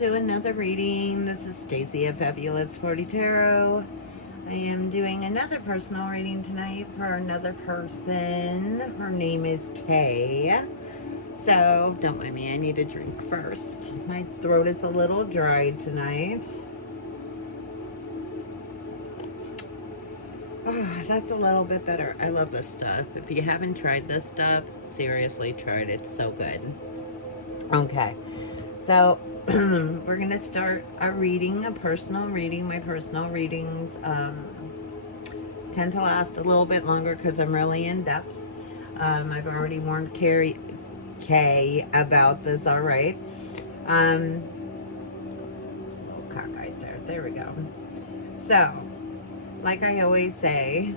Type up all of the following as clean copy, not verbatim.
to another reading. This is Stacy of Fabulous 40 Tarot. I am doing another personal reading tonight for another person. Her name is Kay. So, don't mind me, I need a drink first. My throat is a little dry tonight. Oh, that's a little bit better. I love this stuff. If you haven't tried this stuff, seriously try it. It's so good. Okay. So, we're going to start a reading, a personal reading. My personal readings tend to last a little bit longer because I'm really in depth. I've already warned Kay about this, all right. A little cockeyed there. There we go. So, like I always say,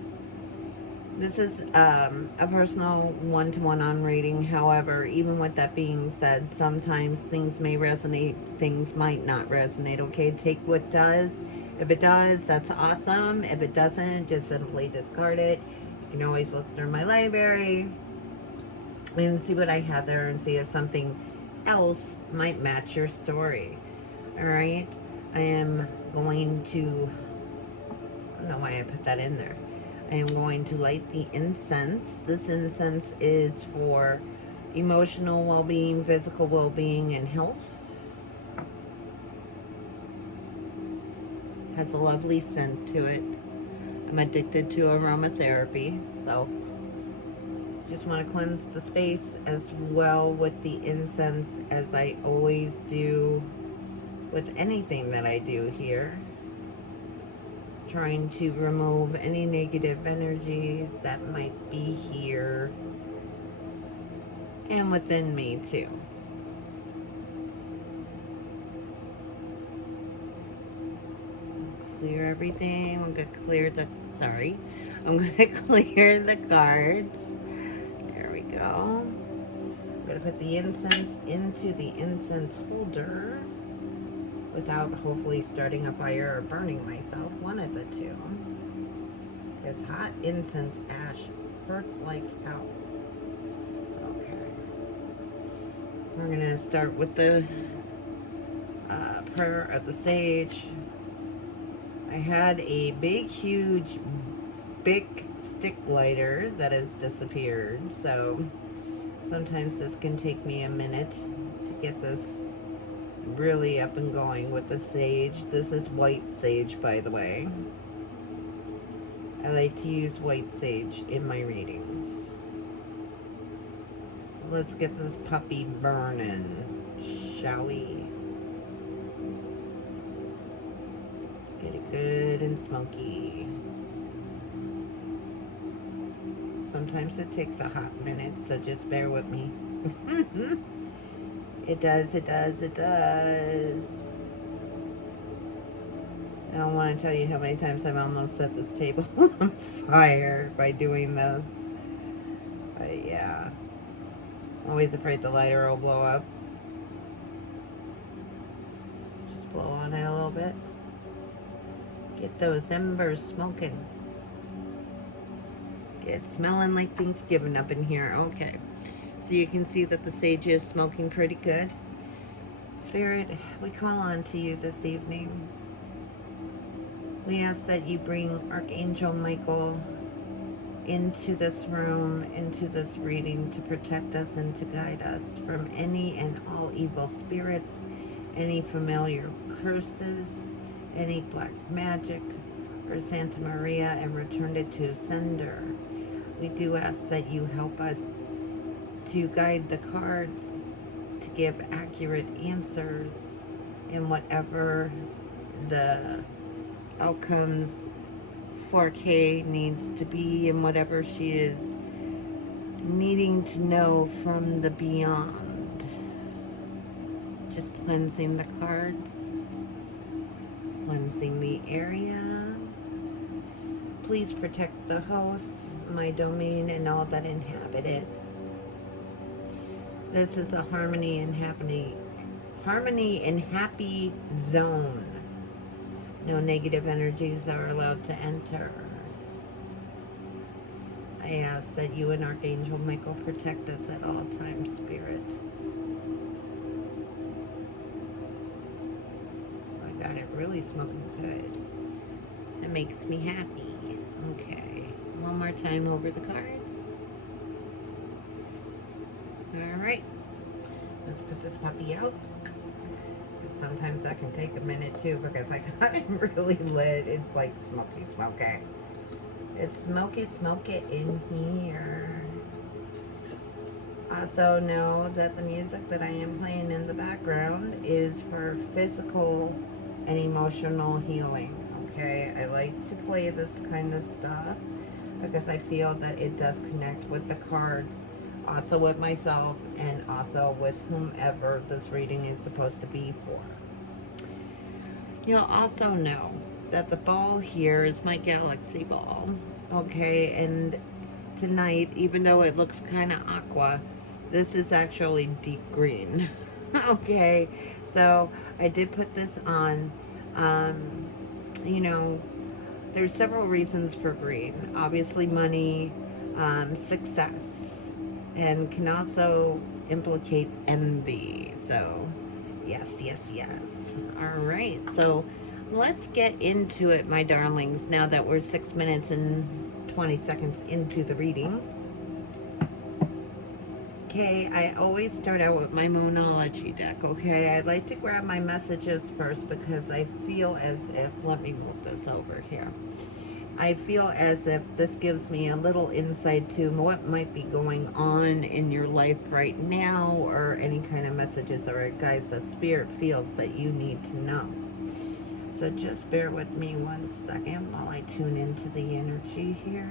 this is a personal one-to-one on reading. However, even with that being said, sometimes things may resonate, things might not resonate, okay? Take what does. If it does, that's awesome. If it doesn't, just simply discard it. You can always look through my library and see what I have there and see if something else might match your story. All right? I am going to, I don't know why I put that in there. I am going to light the incense. This incense is for emotional well-being, physical well-being, and health. Has a lovely scent to it. I'm addicted to aromatherapy, so just want to cleanse the space as well with the incense as I always do with anything that I do here. Trying to remove any negative energies that might be here and within me too. Clear everything. I'm gonna clear the, sorry, I'm gonna clear the cards. There we go. I'm gonna put the incense into the incense holder without hopefully starting a fire or burning myself, one of the two. Because hot incense ash hurts like hell. Okay. We're gonna start with the prayer of the sage. I had a big, huge, big stick lighter that has disappeared, so sometimes this can take me a minute to get this really up and going with the sage. This is white sage, by the way. I like to use white sage in my readings. So let's get this puppy burning, shall we? Let's get it good and smoky. Sometimes it takes a hot minute, so just bear with me. It does, it does, it does. I don't want to tell you how many times I've almost set this table on fire by doing this. But yeah. Always afraid the lighter will blow up. Just blow on it a little bit. Get those embers smoking. Get smelling like Thanksgiving up in here. Okay. So you can see that the sage is smoking pretty good. Spirit, we call on to you this evening. We ask that you bring Archangel Michael into this room, into this reading to protect us and to guide us from any and all evil spirits, any familiar curses, any black magic, or Santa Maria, and return it to sender. We do ask that you help us to guide the cards to give accurate answers in whatever the outcomes 4K needs to be and whatever she is needing to know from the beyond. Just cleansing the cards, cleansing the area. Please protect the host, my domain, and all that inhabit it. This is a harmony and happy zone. No negative energies are allowed to enter. I ask that you and Archangel Michael protect us at all times, Spirit. God, it really smoking good. That makes me happy. Okay, one more time over the cards. Alright, let's put this puppy out. Sometimes that can take a minute too because I got it really lit. It's like smoky. It's smoky in here. Also know that the music that I am playing in the background is for physical and emotional healing. Okay, I like to play this kind of stuff because I feel that it does connect with the cards, also with myself, and also with whomever this reading is supposed to be for. You'll also know that the ball here is my galaxy ball. Okay, and tonight, even though it looks kind of aqua, this is actually deep green. Okay, so I did put this on. You know, there's several reasons for green. Obviously money, success, and can also implicate envy. So yes. All right, so let's get into it, my darlings, now that we're 6 minutes and 20 seconds into the reading. Okay, I always start out with my Moonology deck, okay? I like to grab my messages first because I feel as if, let me move this over here. I feel as if this gives me a little insight to what might be going on in your life right now, or any kind of messages or guys that Spirit feels that you need to know. So just bear with me 1 second while I tune into the energy here.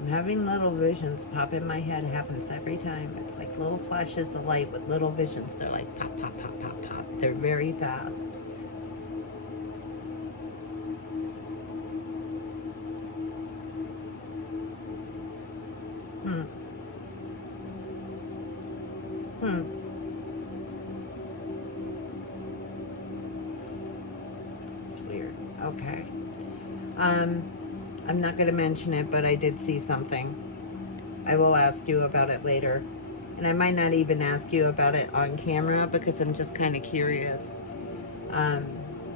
I'm having little visions pop in my head. It happens every time. It's like little flashes of light with little visions. They're like pop, pop, pop, pop, pop. They're very fast. It's weird. Okay. I'm not going to mention it, but I did see something. I will ask you about it later. And I might not even ask you about it on camera because I'm just kind of curious.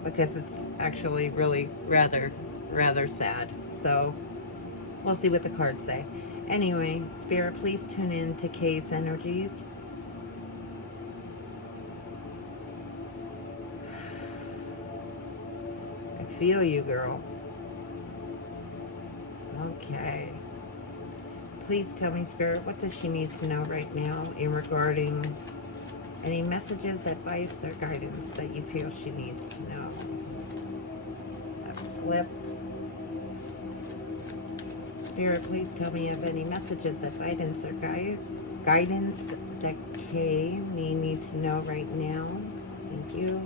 Because it's actually really rather sad. So we'll see what the cards say. Anyway, Spirit, please tune in to Kay's energies. I feel you, girl. Okay. Please tell me, Spirit, what does she need to know right now in regarding any messages, advice, or guidance that you feel she needs to know? I've flipped. Spirit, please tell me of any messages, advice, or guidance that Kay may need to know right now. Thank you.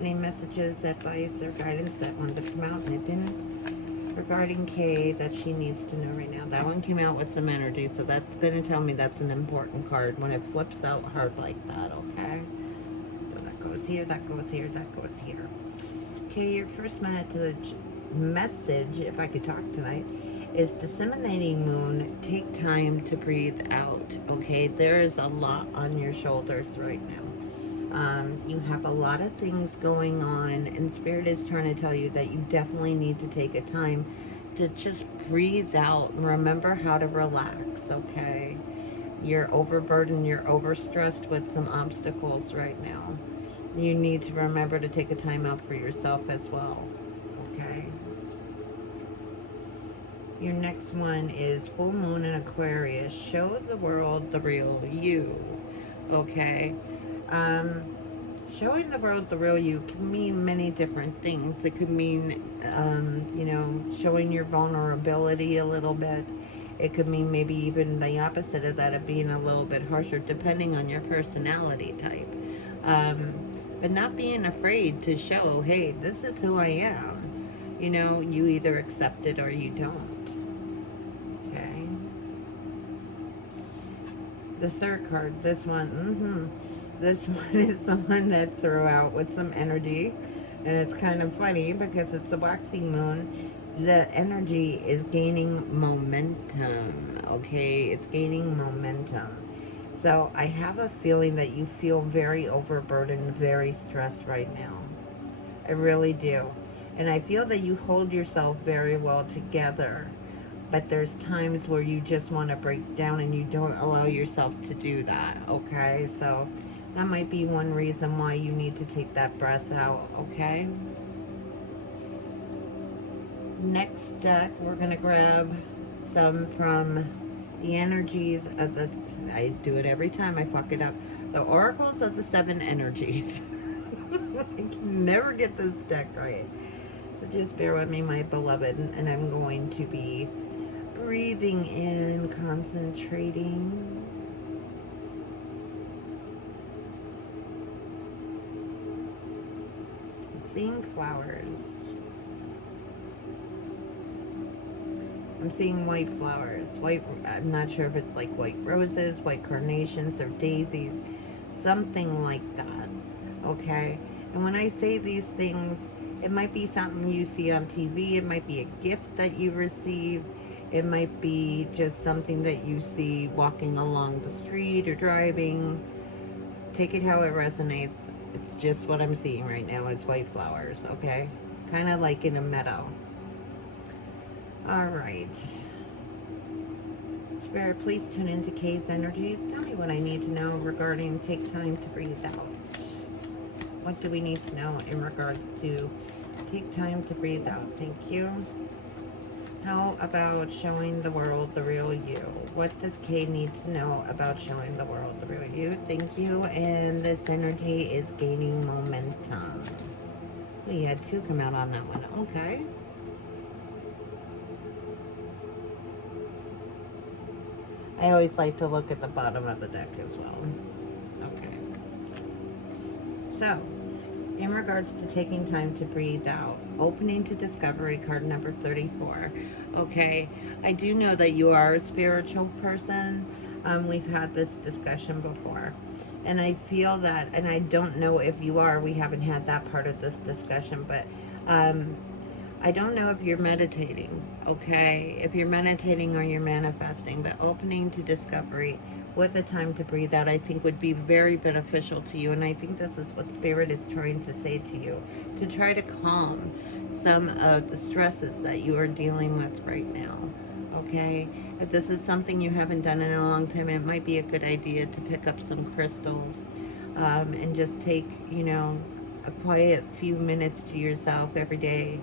Any messages, advice, or guidance that wanted to come out and it didn't? Regarding Kay that she needs to know right now. That one came out with some energy, so that's going to tell me that's an important card when it flips out hard like that, okay? So that goes here, that goes here, that goes here. Okay, your first message, if I could talk tonight, is disseminating moon. Take time to breathe out, okay? There is a lot on your shoulders right now. You have a lot of things going on, and Spirit is trying to tell you that you definitely need to take a time to just breathe out and remember how to relax, okay? You're overburdened, you're overstressed with some obstacles right now. You need to remember to take a time out for yourself as well, okay? Your next one is full moon in Aquarius. Show the world the real you, okay? Showing the world the real you can mean many different things. It could mean, you know, showing your vulnerability a little bit. It could mean maybe even the opposite of that, of being a little bit harsher, depending on your personality type. But not being afraid to show, hey, this is who I am. You know, you either accept it or you don't. Okay. The third card, this one, This one is the one that threw out with some energy. And it's kind of funny because it's a waxing moon. The energy is gaining momentum. Okay, it's gaining momentum. So I have a feeling that you feel very overburdened, very stressed right now. I really do. And I feel that you hold yourself very well together. But there's times where you just want to break down and you don't allow yourself to do that. Okay, so that might be one reason why you need to take that breath out. Okay. Next deck, we're going to grab some from the energies of this. I do it every time I fuck it up. The oracles of the seven energies. I can never get this deck right. So just bear with me, my beloved, and I'm going to be breathing in, concentrating. Seeing flowers. I'm seeing white flowers. White, I'm not sure if it's like white roses, white carnations, or daisies. Something like that. Okay? And when I say these things, it might be something you see on TV. It might be a gift that you receive. It might be just something that you see walking along the street or driving. Take it how it resonates. It's just what I'm seeing right now. It's white flowers, okay? Kind of like in a meadow. All right. Spirit, please tune into Kay's energies. Tell me what I need to know regarding take time to breathe out. What do we need to know in regards to take time to breathe out? Thank you. How about showing the world the real you? What does Kay need to know about showing the world the real you? Thank you. And this energy is gaining momentum. We had two come out on that one. Okay. I always like to look at the bottom of the deck as well. Okay. So, in regards to taking time to breathe out, opening to discovery, card number 34. Okay, I do know that you are a spiritual person. We've had this discussion before. And I feel that, and I don't know if you are, we haven't had that part of this discussion, but I don't know if you're meditating, okay? If you're meditating or you're manifesting, but opening to discovery with the time to breathe out, I think would be very beneficial to you. And I think this is what Spirit is trying to say to you, to try to calm some of the stresses that you are dealing with right now, okay? If this is something you haven't done in a long time, it might be a good idea to pick up some crystals and just take, you know, a quiet few minutes to yourself every day.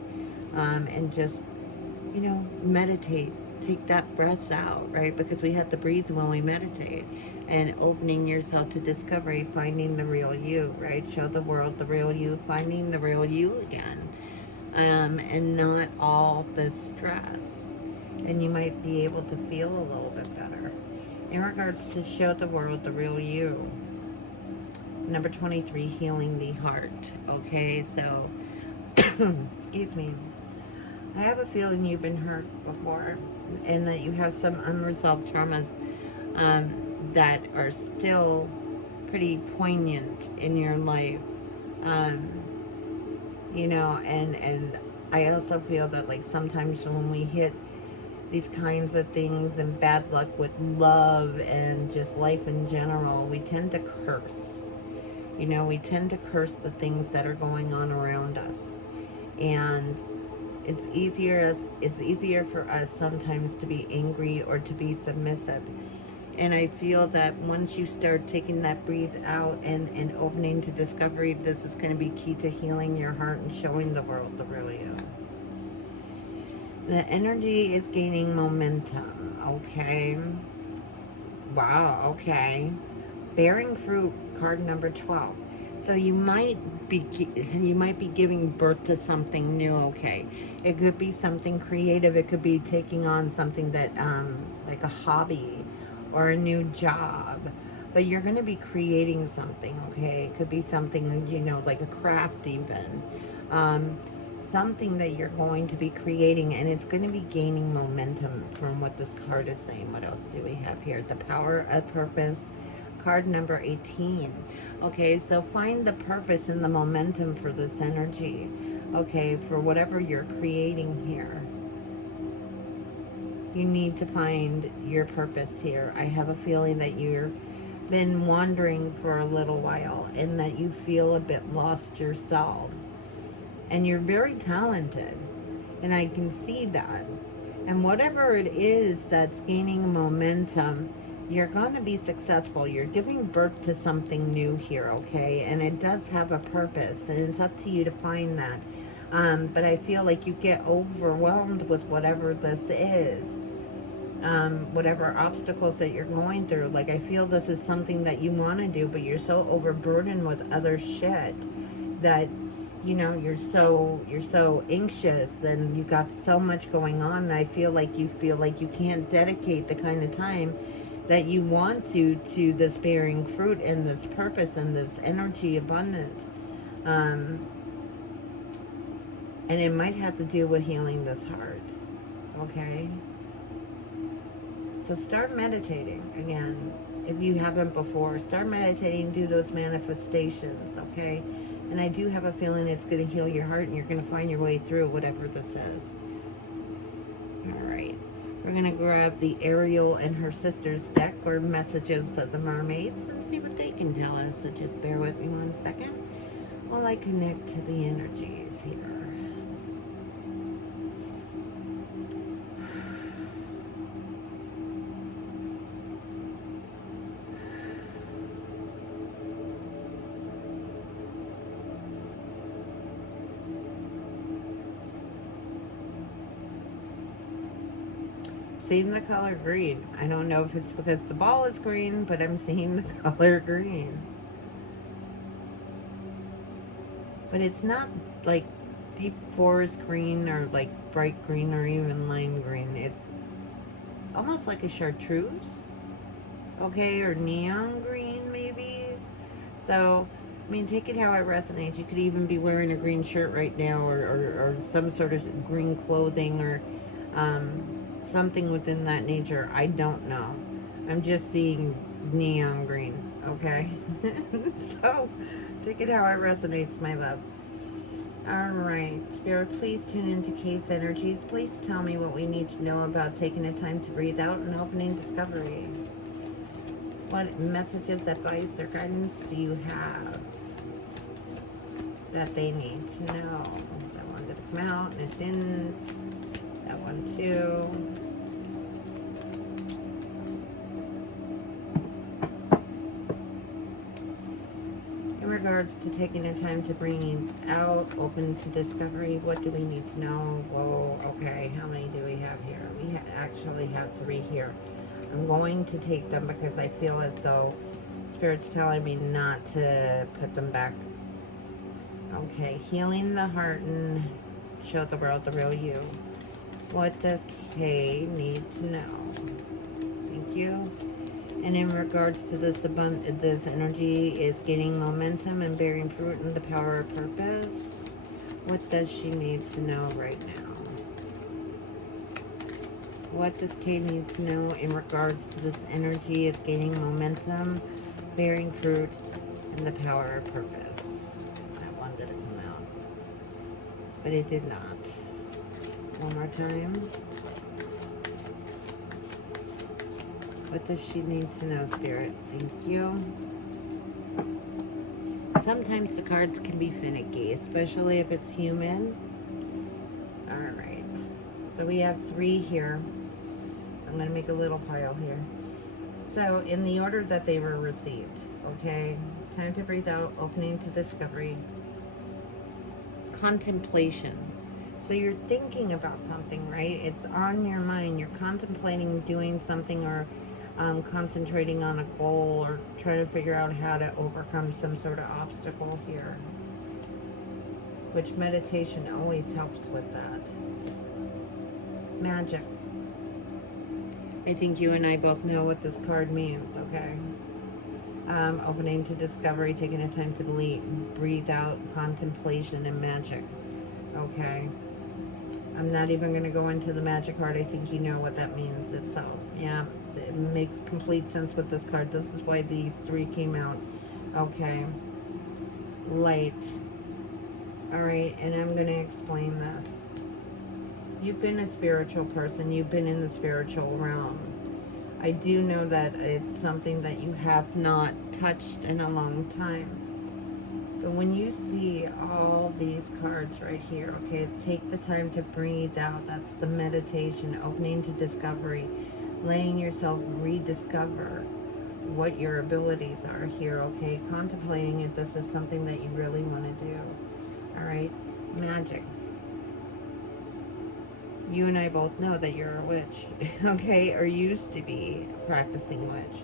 And just, you know, meditate. Take that breath out, right? Because we have to breathe when we meditate. And opening yourself to discovery, finding the real you, right? Show the world the real you, finding the real you again. And not all the stress. And you might be able to feel a little bit better. In regards to show the world the real you. Number 23, healing the heart. Okay, so, excuse me. I have a feeling you've been hurt before and that you have some unresolved traumas that are still pretty poignant in your life. You know, and I also feel that like sometimes when we hit these kinds of things and bad luck with love and just life in general, we tend to curse. You know, we tend to curse the things that are going on around us. And it's easier for us sometimes to be angry or to be submissive. And I feel that once you start taking that breathe out and opening to discovery, this is going to be key to healing your heart and showing the world the real you. The energy is gaining momentum. Okay. Wow. Okay. Bearing fruit, card number 12. So you might be giving birth to something new. Okay, it could be something creative. It could be taking on something that like a hobby or a new job. But you're going to be creating something. Okay, it could be something, you know, like a craft even. Something that you're going to be creating, and it's going to be gaining momentum from what this card is saying. What else do we have here? The power of purpose. card number 18. Okay, so find the purpose and the momentum for this energy. Okay, for whatever you're creating here. You need to find your purpose here. I have a feeling that you've been wandering for a little while and that you feel a bit lost yourself. And you're very talented, and I can see that. And whatever it is that's gaining momentum, you're going to be successful. You're giving birth to something new here, okay? And it does have a purpose, and it's up to you to find that. But I feel like you get overwhelmed with whatever this is. Whatever obstacles that you're going through. Like, I feel this is something that you want to do, but you're so overburdened with other shit that, you know, you're so anxious and you got so much going on, and I feel like you can't dedicate the kind of time that you want to this bearing fruit and this purpose and this energy abundance. And it might have to do with healing this heart. Okay? So start meditating again. If you haven't before, start meditating, do those manifestations, okay? And I do have a feeling it's going to heal your heart and you're going to find your way through whatever this is. All right. We're going to grab the Ariel and her sister's deck, or messages of the mermaids, and see what they can tell us. So just bear with me 1 second while I connect to the energies here. Seeing the color green. I don't know if it's because the ball is green, but I'm seeing the color green. But it's not like deep forest green or like bright green or even lime green. It's almost like a chartreuse, okay, or neon green maybe. So, I mean, take it how it resonates. You could even be wearing a green shirt right now, or some sort of green clothing, or something within that nature. I don't know. I'm just seeing neon green, okay? So, take it how it resonates, my love. Alright, Spirit, please tune into Case Energies. Please tell me what we need to know about taking the time to breathe out and opening discovery. What messages, advice, or guidance do you have that they need to know? That one did come out and it didn't. That one too. In regards to taking the time to bring out, open to discovery, what do we need to know? Whoa, okay, how many do we have here? We actually have 3 here. I'm going to take them because I feel as though Spirit's telling me not to put them back. Okay, healing the heart and show the world the real you. What does Kay need to know? Thank you. And in regards to this energy is gaining momentum and bearing fruit in the power of purpose. What does she need to know right now? What does Kay need to know in regards to this energy is gaining momentum, bearing fruit in the power of purpose? That one didn't come out, but it did not. One more time. What does she need to know, Spirit? Thank you. Sometimes the cards can be finicky, especially if it's human. Alright. So we have 3 here. I'm going to make a little pile here. So, in the order that they were received. Okay. Time to breathe out, opening to discovery. Contemplation. So you're thinking about something, right? It's on your mind. You're contemplating doing something, or concentrating on a goal, or trying to figure out how to overcome some sort of obstacle here, which meditation always helps with that. Magic. I think you and I both know what this card means, okay? Opening to discovery, taking the time to breathe out, contemplation, and magic. Okay. I'm not even going to go into the magic card. I think you know what that means itself. Yeah. It makes complete sense with this card. This is why these three came out. Okay. Light. Alright, and I'm going to explain this. You've been a spiritual person. You've been in the spiritual realm. I do know that it's something that you have not touched in a long time. But when you see all these cards right here, okay, take the time to breathe out. That's the meditation, opening to discovery, letting yourself rediscover what your abilities are here, okay? Contemplating if this is something that you really want to do. All right, magic. You and I both know that you're a witch, okay, or used to be a practicing witch.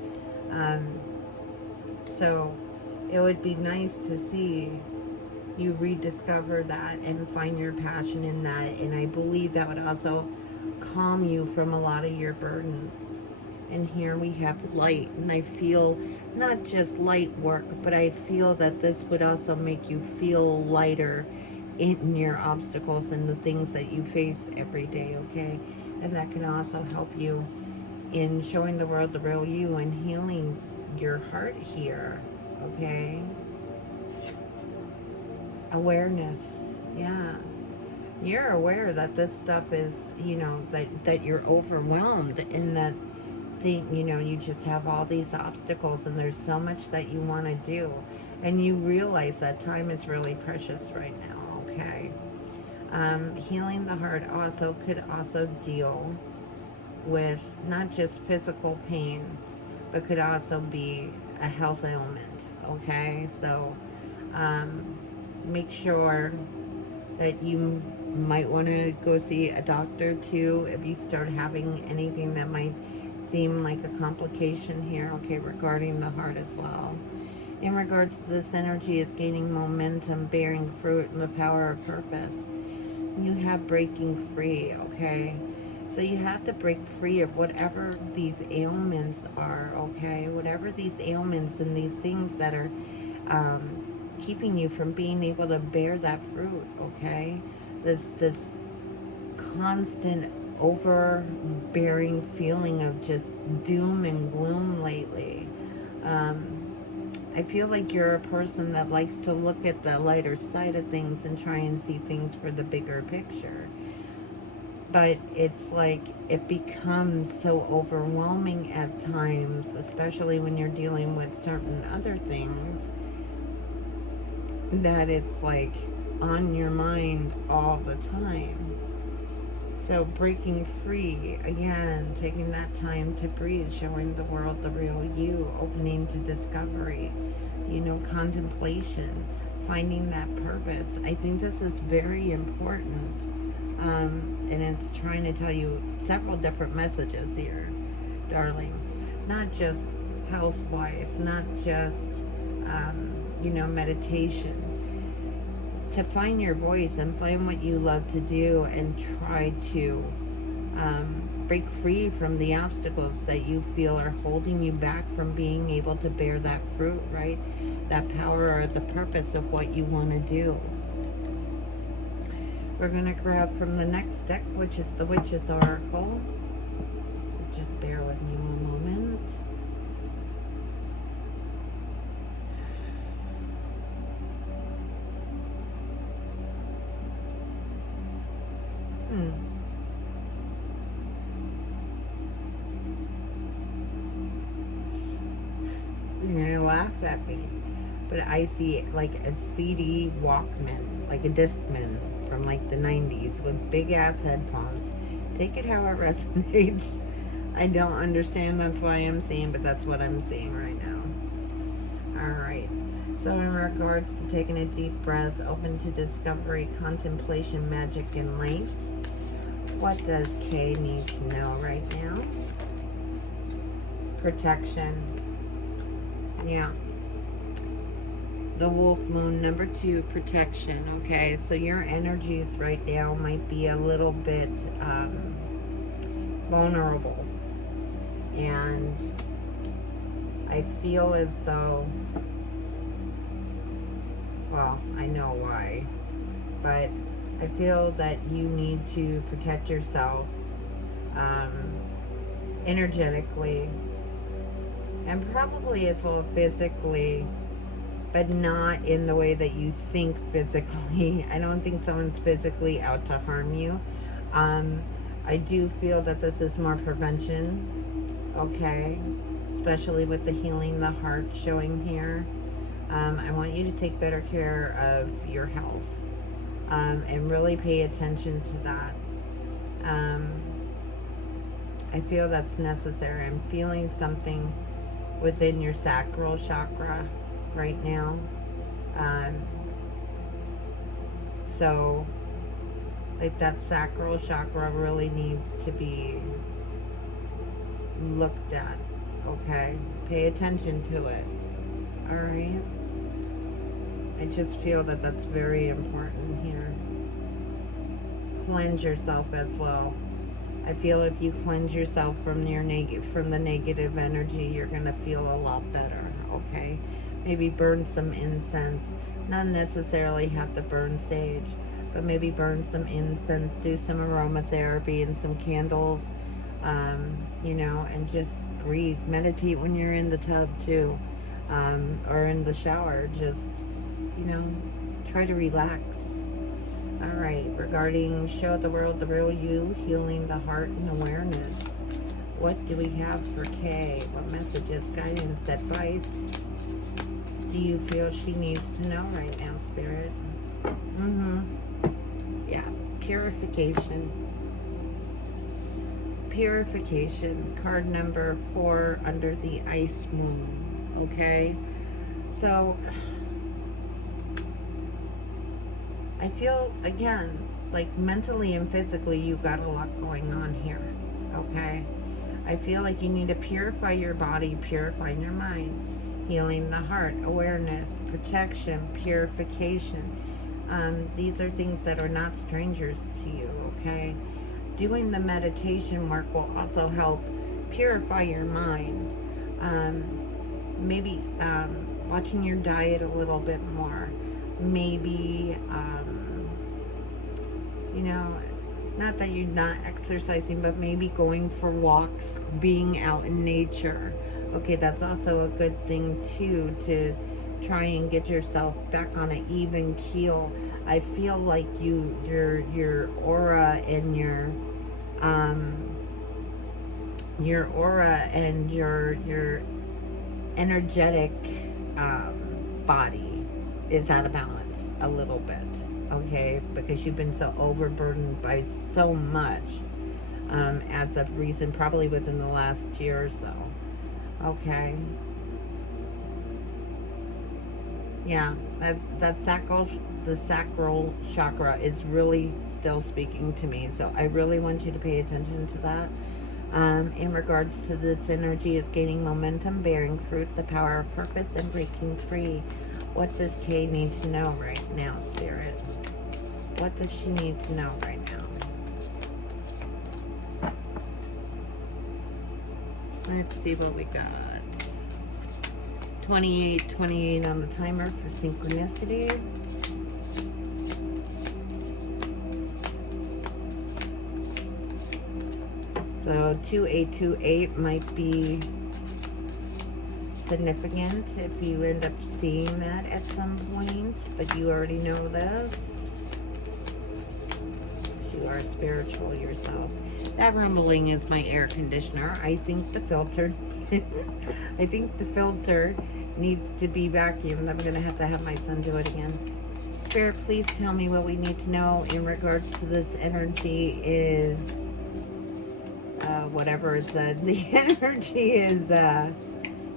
So it would be nice to see you rediscover that and find your passion in that. And I believe that would also calm you from a lot of your burdens. And here we have light, and I feel not just light work, but I feel that this would also make you feel lighter in your obstacles and the things that you face every day, okay? And that can also help you in showing the world the real you and healing your heart here, okay? Awareness, yeah. You're aware that this stuff is, you know, that you're overwhelmed, and that you know, you just have all these obstacles and there's so much that you want to do, and you realize that time is really precious right now, okay? Healing the heart also could also deal with not just physical pain, but could also be a health ailment, okay? So make sure that you might want to go see a doctor too if you start having anything that might seem like a complication here, okay, regarding the heart as well. In regards to this energy is gaining momentum, bearing fruit, and the power of purpose. You have breaking free, okay? So you have to break free of whatever these ailments are, okay? Whatever these ailments and these things that are keeping you from being able to bear that fruit, okay? This constant overbearing feeling of just doom and gloom lately. I feel like you're a person that likes to look at the lighter side of things and try and see things for the bigger picture. But it's like it becomes so overwhelming at times, especially when you're dealing with certain other things, that it's like on your mind all the time. So breaking free, again, taking that time to breathe, showing the world the real you, opening to discovery, you know, contemplation, finding that purpose. I think this is very important. And it's trying to tell you several different messages here, darling. Not just health-wise, not just, you know, meditation. To find your voice and find what you love to do and try to break free from the obstacles that you feel are holding you back from being able to bear that fruit, right? That power or the purpose of what you want to do. We're going to grab from the next deck, which is the Witch's Oracle. So just bear with me one moment. You're gonna laugh at me, but I see like a CD Walkman, like a Discman from like the 90s with big ass headphones. Take it how it resonates. I don't understand, that's why I'm seeing, but that's what I'm seeing right now. Alright, so in regards to taking a deep breath, open to discovery, contemplation, magic, and light, what does Kay need to know right now? Protection. Yeah. The Wolf Moon, number 2, protection. Okay, so your energies right now might be a little bit vulnerable. And I feel as though, well, I know why, but I feel that you need to protect yourself energetically, and probably as well physically, but not in the way that you think physically. I don't think someone's physically out to harm you. Um, I do feel that this is more prevention, okay? Especially with the healing the heart showing here. I want you to take better care of your health, and really pay attention to that. Um, I feel that's necessary. I'm feeling something within your sacral chakra right now. Um, so, like, that sacral chakra really needs to be looked at, okay? Pay attention to it, all right? I just feel that that's very important here. Cleanse yourself as well. I feel if you cleanse yourself from the negative energy, you're gonna feel a lot better, okay? Maybe burn some incense. Not necessarily have to burn sage, but maybe burn some incense, do some aromatherapy and some candles, you know, and just breathe. Meditate when you're in the tub too, or in the shower. Just, you know, try to relax. All right, regarding show the world the real you, healing the heart and awareness. What do we have for Kay? What messages, guidance, advice do you feel she needs to know right now, Spirit? Yeah, purification. Purification, card number 4 under the ice moon, okay? So, I feel, again, like mentally and physically you got a lot going on here, okay? I feel like you need to purify your body, purify your mind, healing the heart, awareness, protection, purification. These are things that are not strangers to you, okay? Doing the meditation work will also help purify your mind. Maybe watching your diet a little bit more. Maybe, you know, not that you're not exercising, but maybe going for walks, being out in nature. Okay, that's also a good thing too, to try and get yourself back on an even keel. I feel like your aura and your aura and your energetic body is out of balance a little bit, okay, because you've been so overburdened by so much, as of recent, probably within the last year or so, okay. Yeah, the sacral chakra is really still speaking to me, so I really want you to pay attention to that. In regards to this energy is gaining momentum, bearing fruit, the power of purpose, and breaking free. What does Kay need to know right now, Spirit? What does she need to know right now? Let's see what we got. 28 on the timer for synchronicity. So 2828 might be significant if you end up seeing that at some point, but you already know this. You are spiritual yourself. That rumbling is my air conditioner. I think the filter needs to be vacuumed. I'm gonna have to have my son do it again. Spirit, please tell me what we need to know in regards to this energy is whatever it said. The energy is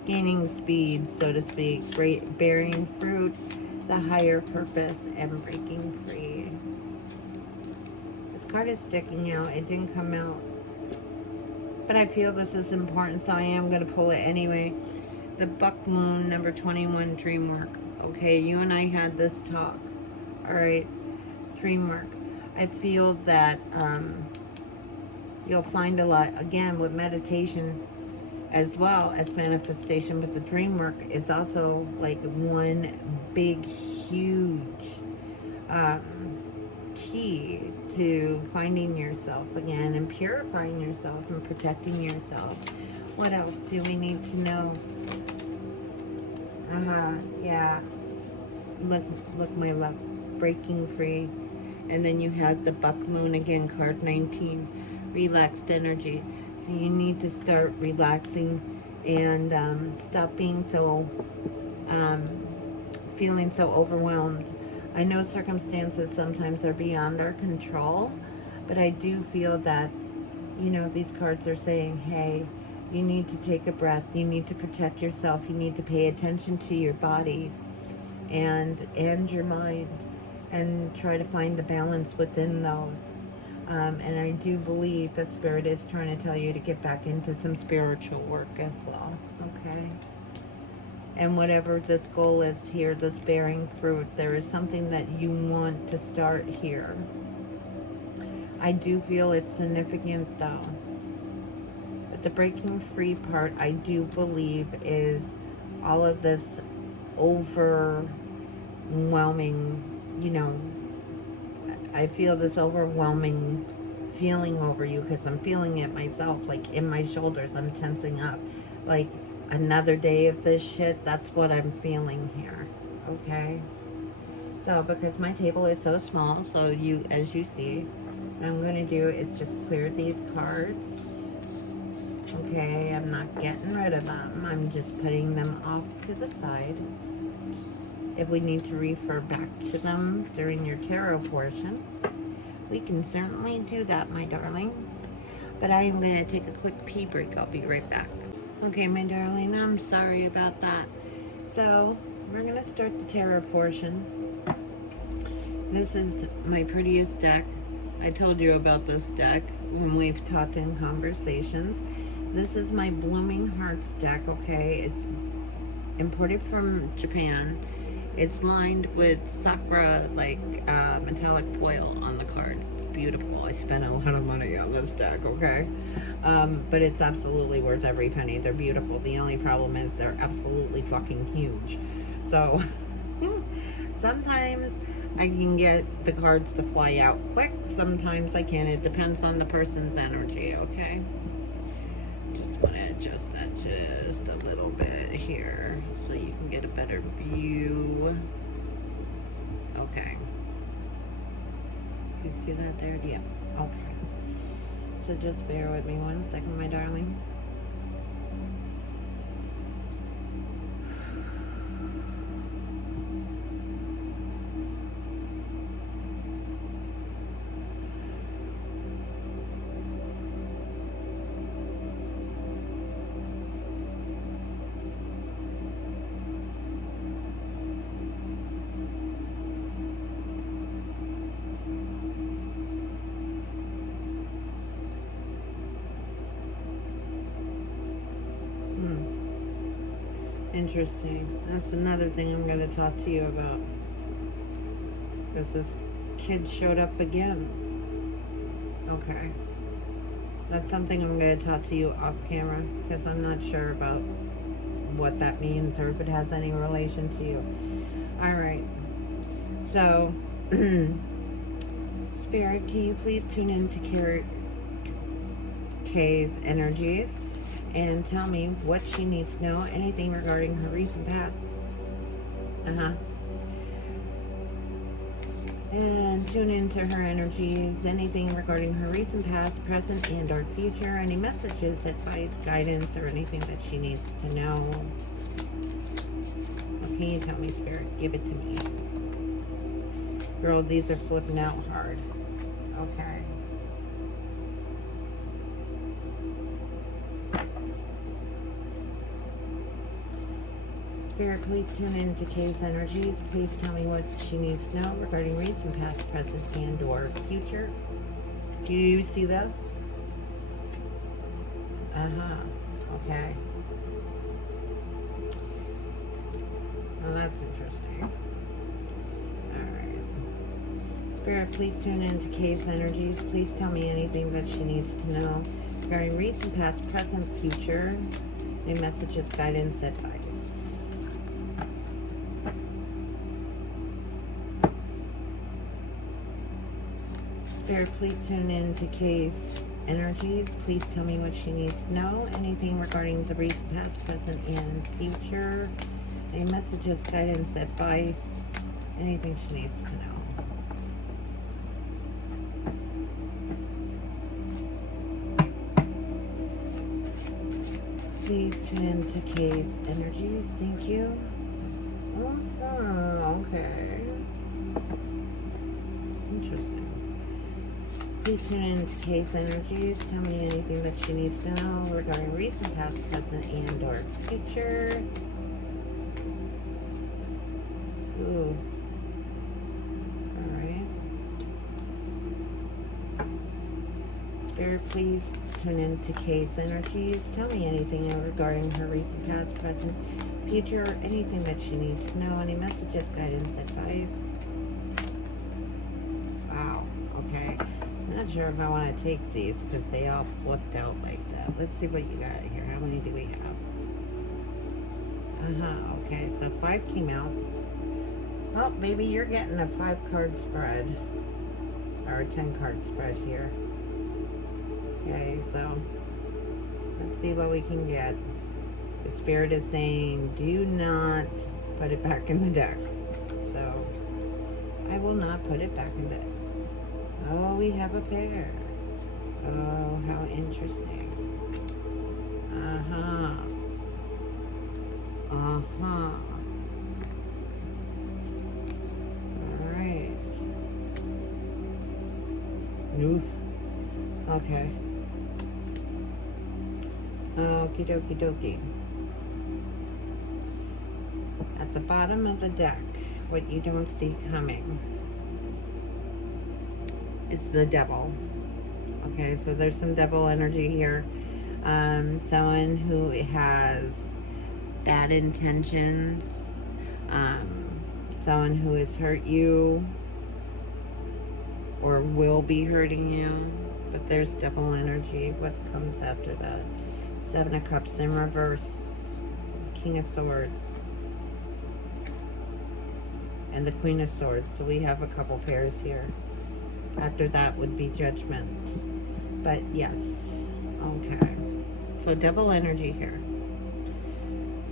gaining speed, so to speak, bearing fruit, the higher purpose, and breaking free. This card is sticking out. It didn't come out, but I feel this is important, so I am going to pull it anyway. The Buck Moon, number 21, dream work. Okay, you and I had this talk. All right, dream work. I feel that you'll find a lot, again, with meditation as well as manifestation, but the dream work is also like one big, huge key to finding yourself again and purifying yourself and protecting yourself. What else do we need to know? Yeah. Look, my love. Breaking free. And then you have the Buck Moon again, card 19. Relaxed energy. So you need to start relaxing and stop being so, feeling so overwhelmed. I know circumstances sometimes are beyond our control, but I do feel that, you know, these cards are saying, hey, you need to take a breath. You need to protect yourself. You need to pay attention to your body and your mind and try to find the balance within those. And I do believe that Spirit is trying to tell you to get back into some spiritual work as well. Okay? And whatever this goal is here, this bearing fruit, there is something that you want to start here. I do feel it's significant though. But the breaking free part, I do believe, is all of this overwhelming, you know, I feel this overwhelming feeling over you because I'm feeling it myself, like in my shoulders. I'm tensing up. Like another day of this shit, that's what I'm feeling here. Okay? So, because my table is so small, so you, as you see, what I'm going to do is just clear these cards. Okay, I'm not getting rid of them. I'm just putting them off to the side. If we need to refer back to them during your tarot portion, we can certainly do that, my darling. But I am going to take a quick pee break. I'll be right back. Okay, my darling, I'm sorry about that. So, we're going to start the tarot portion. This is my prettiest deck. I told you about this deck when we've talked in conversations. This is my Blooming Hearts deck, okay? It's imported from Japan. It's lined with sakura, like, metallic foil on the cards. It's beautiful. I spent a lot of money on this deck, okay? But it's absolutely worth every penny. They're beautiful. The only problem is they're absolutely fucking huge. So, sometimes I can get the cards to fly out quick. Sometimes I can't. It depends on the person's energy, okay? Just want to adjust that just a little bit here so you can get a better view. Okay. You see that there? Yeah. Okay. So just bear with me 1 second, my darling. Interesting. That's another thing I'm going to talk to you about. Because this kid showed up again. Okay. That's something I'm going to talk to you off camera. Because I'm not sure about what that means or if it has any relation to you. Alright. So, Spirit, can you please tune in to Kay's energies and tell me what she needs to know, anything regarding her recent path. And tune into her energies, anything regarding her recent past, present, and or future, any messages, advice, guidance, or anything that she needs to know. What can you tell me, Spirit? Give it to me. Girl, these are flipping out hard. Okay. Spirit, please tune in to Kay's energies. Please tell me what she needs to know regarding recent, past, present, and or future. Do you see this? Okay. Well, that's interesting. Alright. Spirit, please tune in to Kay's energies. Please tell me anything that she needs to know regarding recent, past, present, future. Any messages, guidance, advice. Spirit, please tune in to Kay's energies. Please tell me what she needs to know. Anything regarding the recent, past, present, and future. Any messages, guidance, advice, anything she needs to know. Please tune in to Kay's energies. Thank you. Okay. Interesting. Please tune in to Kay's energies. Tell me anything that she needs to know regarding recent, past, present, and or future. Ooh. Alright. Spirit, please tune in to Kay's energies. Tell me anything regarding her recent, past, present, future, anything that she needs to know. Any messages, guidance, advice. Wow. Okay. I'm not sure if I want to take these because they all flipped out like that. Let's see what you got here. How many do we have? Okay, so 5 came out. Well, maybe you're getting a 5-card spread. Or a 10-card spread here. Okay, so let's see what we can get. The Spirit is saying, do not put it back in the deck. So, I will not put it back in the deck. Oh, we have a pair. Oh, how interesting. Alright. Oof. Okay. Okie dokie dokie. At the bottom of the deck, what you don't see coming is the devil. Okay, so there's some devil energy here. Someone who has bad intentions, someone who has hurt you or will be hurting you, but there's devil energy. What comes after that? 7 of Cups in reverse, King of Swords, and the Queen of Swords. So we have a couple pairs here. After that would be Judgment. But yes, okay. So devil energy here.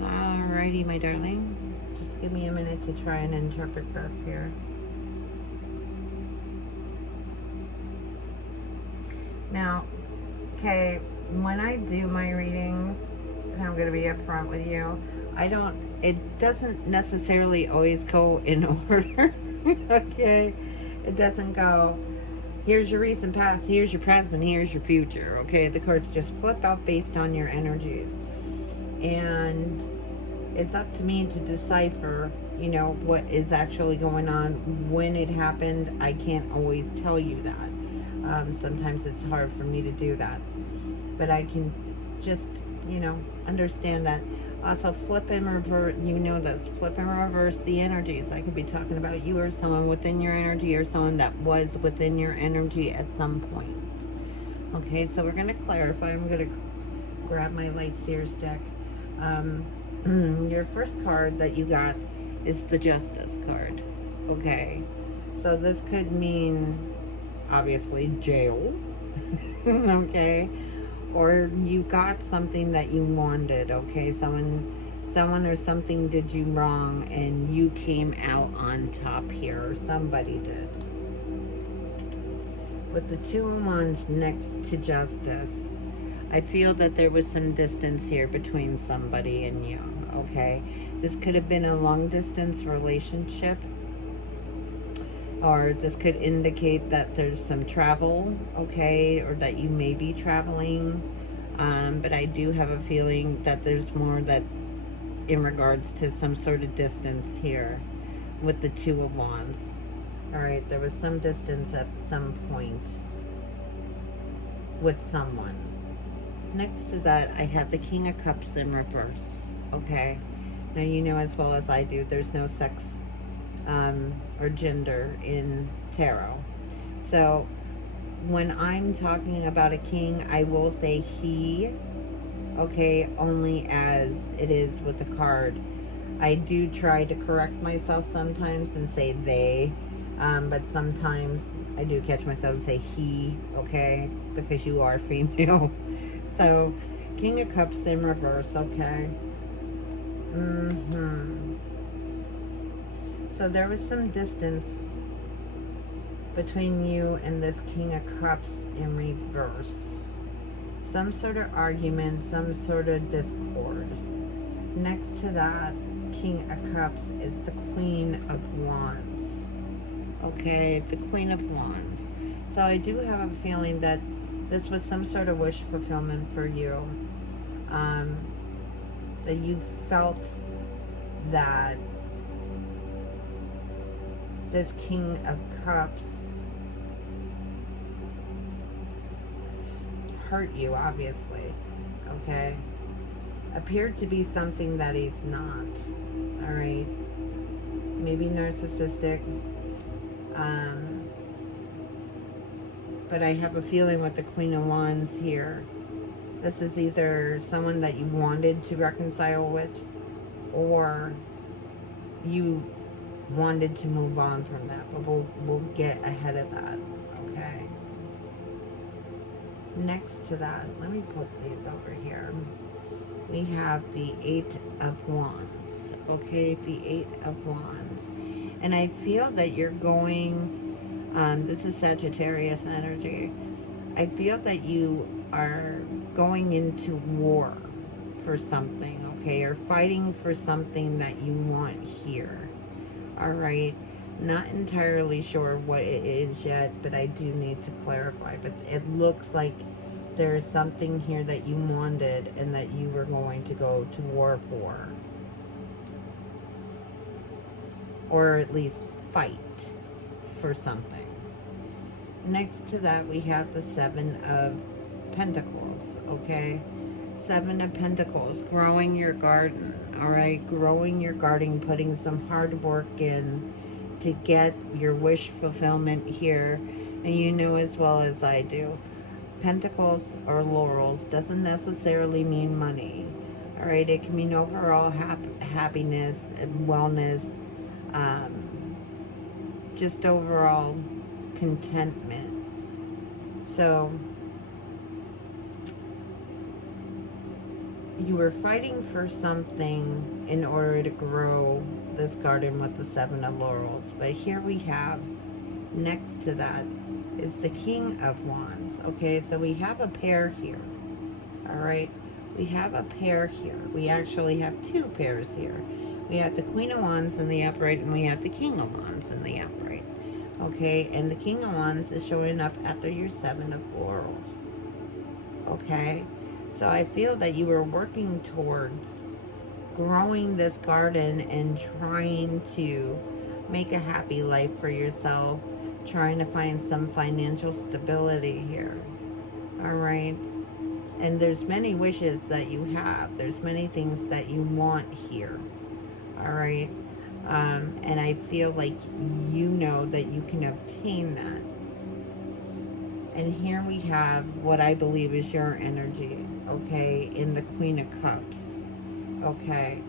Alrighty, my darling. Just give me a minute to try and interpret this here. Now, okay, when I do my readings, and I'm going to be upfront with you, it doesn't necessarily always go in order. Okay? It doesn't go, here's your recent past, here's your present, here's your future. Okay? The cards just flip out based on your energies. And it's up to me to decipher, you know, what is actually going on. When it happened, I can't always tell you that. Sometimes it's hard for me to do that. But I can just, you know, understand that. Also, flip and reverse, you know this. Flip and reverse the energies. I could be talking about you or someone within your energy or someone that was within your energy at some point. Okay, so we're going to clarify. I'm going to grab my Light Seers deck. Your first card that you got is the Justice card. Okay, so this could mean, obviously, jail. Okay, or you got something that you wanted. Okay, someone or something did you wrong and you came out on top here, or somebody did. With the 2 of Wands next to Justice, I feel that there was some distance here between somebody and you. Okay, this could have been a long distance relationship, or this could indicate that there's some travel, okay, or that you may be traveling, but I do have a feeling that there's more that in regards to some sort of distance here with the 2 of Wands. All right, there was some distance at some point with someone. Next to that, I have the King of Cups in reverse, okay? Now, you know as well as I do, there's no sex or gender in tarot. So when I'm talking about a king, I will say he, okay, only as it is with the card. I do try to correct myself sometimes and say they, but sometimes I do catch myself and say he, okay, because you are female. So, King of Cups in reverse, okay. So there was some distance between you and this King of Cups in reverse. Some sort of argument, some sort of discord. Next to that King of Cups is the Queen of Wands. Okay, it's the Queen of Wands. So I do have a feeling that this was some sort of wish fulfillment for you. That you felt that this King of Cups hurt you, obviously, okay? Appeared to be something that he's not, all right? Maybe narcissistic, but I have a feeling with the Queen of Wands here, this is either someone that you wanted to reconcile with, or you wanted to move on from that, but we'll get ahead of that, okay? Next to that, let me put these over here. We have the Eight of Wands, okay? The Eight of Wands. And I feel that you're going, this is Sagittarius energy. I feel that you are going into war for something, okay? Or fighting for something that you want here, all right? Not entirely sure what it is yet, but I do need to clarify. But it looks like there's something here that you wanted and that you were going to go to war for. Or at least fight for something. Next to that, we have the Seven of Pentacles, okay? Seven of Pentacles, growing your garden, all right? Growing your garden, putting some hard work in to get your wish fulfillment here. And you know as well as I do, Pentacles or laurels doesn't necessarily mean money, all right? It can mean overall happiness and wellness, just overall contentment. So you were fighting for something in order to grow this garden with the Seven of Laurels. But here we have, next to that is the King of Wands. Okay, so we have a pair here. All right, we have a pair here. We actually have two pairs here. We have the Queen of Wands in the upright, and we have the King of Wands in the upright. Okay, and the King of Wands is showing up after your Seven of Laurels. Okay, so I feel that you were working towards growing this garden and trying to make a happy life for yourself, trying to find some financial stability here. All right, and there's many wishes that you have. There's many things that you want here. All right, and I feel like you know that you can obtain that. And here we have what I believe is your energy, okay, in the Queen of Cups, okay.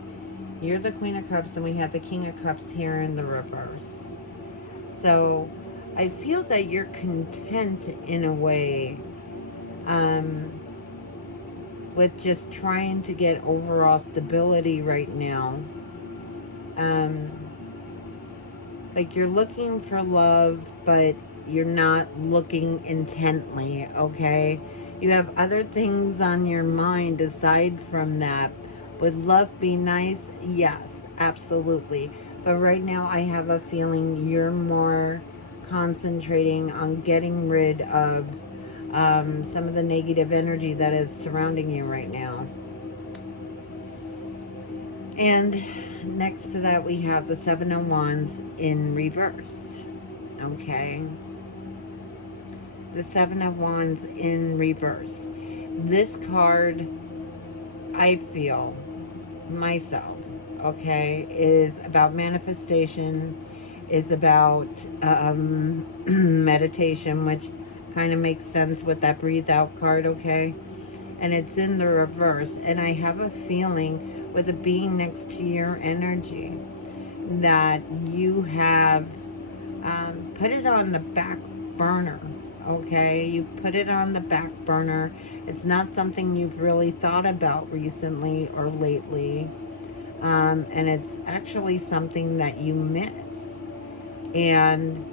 You're the Queen of Cups, and we have the King of Cups here in the reverse. So I feel that you're content in a way with just trying to get overall stability right now. Like you're looking for love, but you're not looking intently, okay? You have other things on your mind aside from that. Would love be nice? Yes, absolutely. But right now I have a feeling you're more concentrating on getting rid of some of the negative energy that is surrounding you right now. And next to that, we have the Seven of Wands in reverse. Okay. The Seven of Wands in reverse. This card, I feel, myself, okay, is about manifestation, is about meditation, which kind of makes sense with that breathe out card, okay? And it's in the reverse. And I have a feeling with it being next to your energy that you have put it on the back burner, okay? You put it on the back burner. It's not something you've really thought about recently or lately. And it's actually something that you miss. And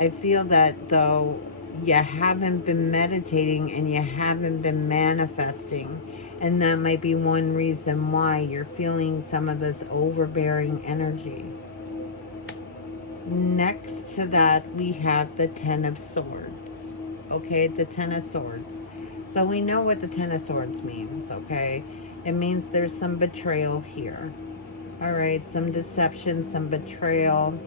I feel that though you haven't been meditating and you haven't been manifesting, and that might be one reason why you're feeling some of this overbearing energy. Next to that, we have the Ten of Swords. Okay, the Ten of Swords. So we know what the Ten of Swords means, okay? It means there's some betrayal here. Alright, some deception, some betrayal,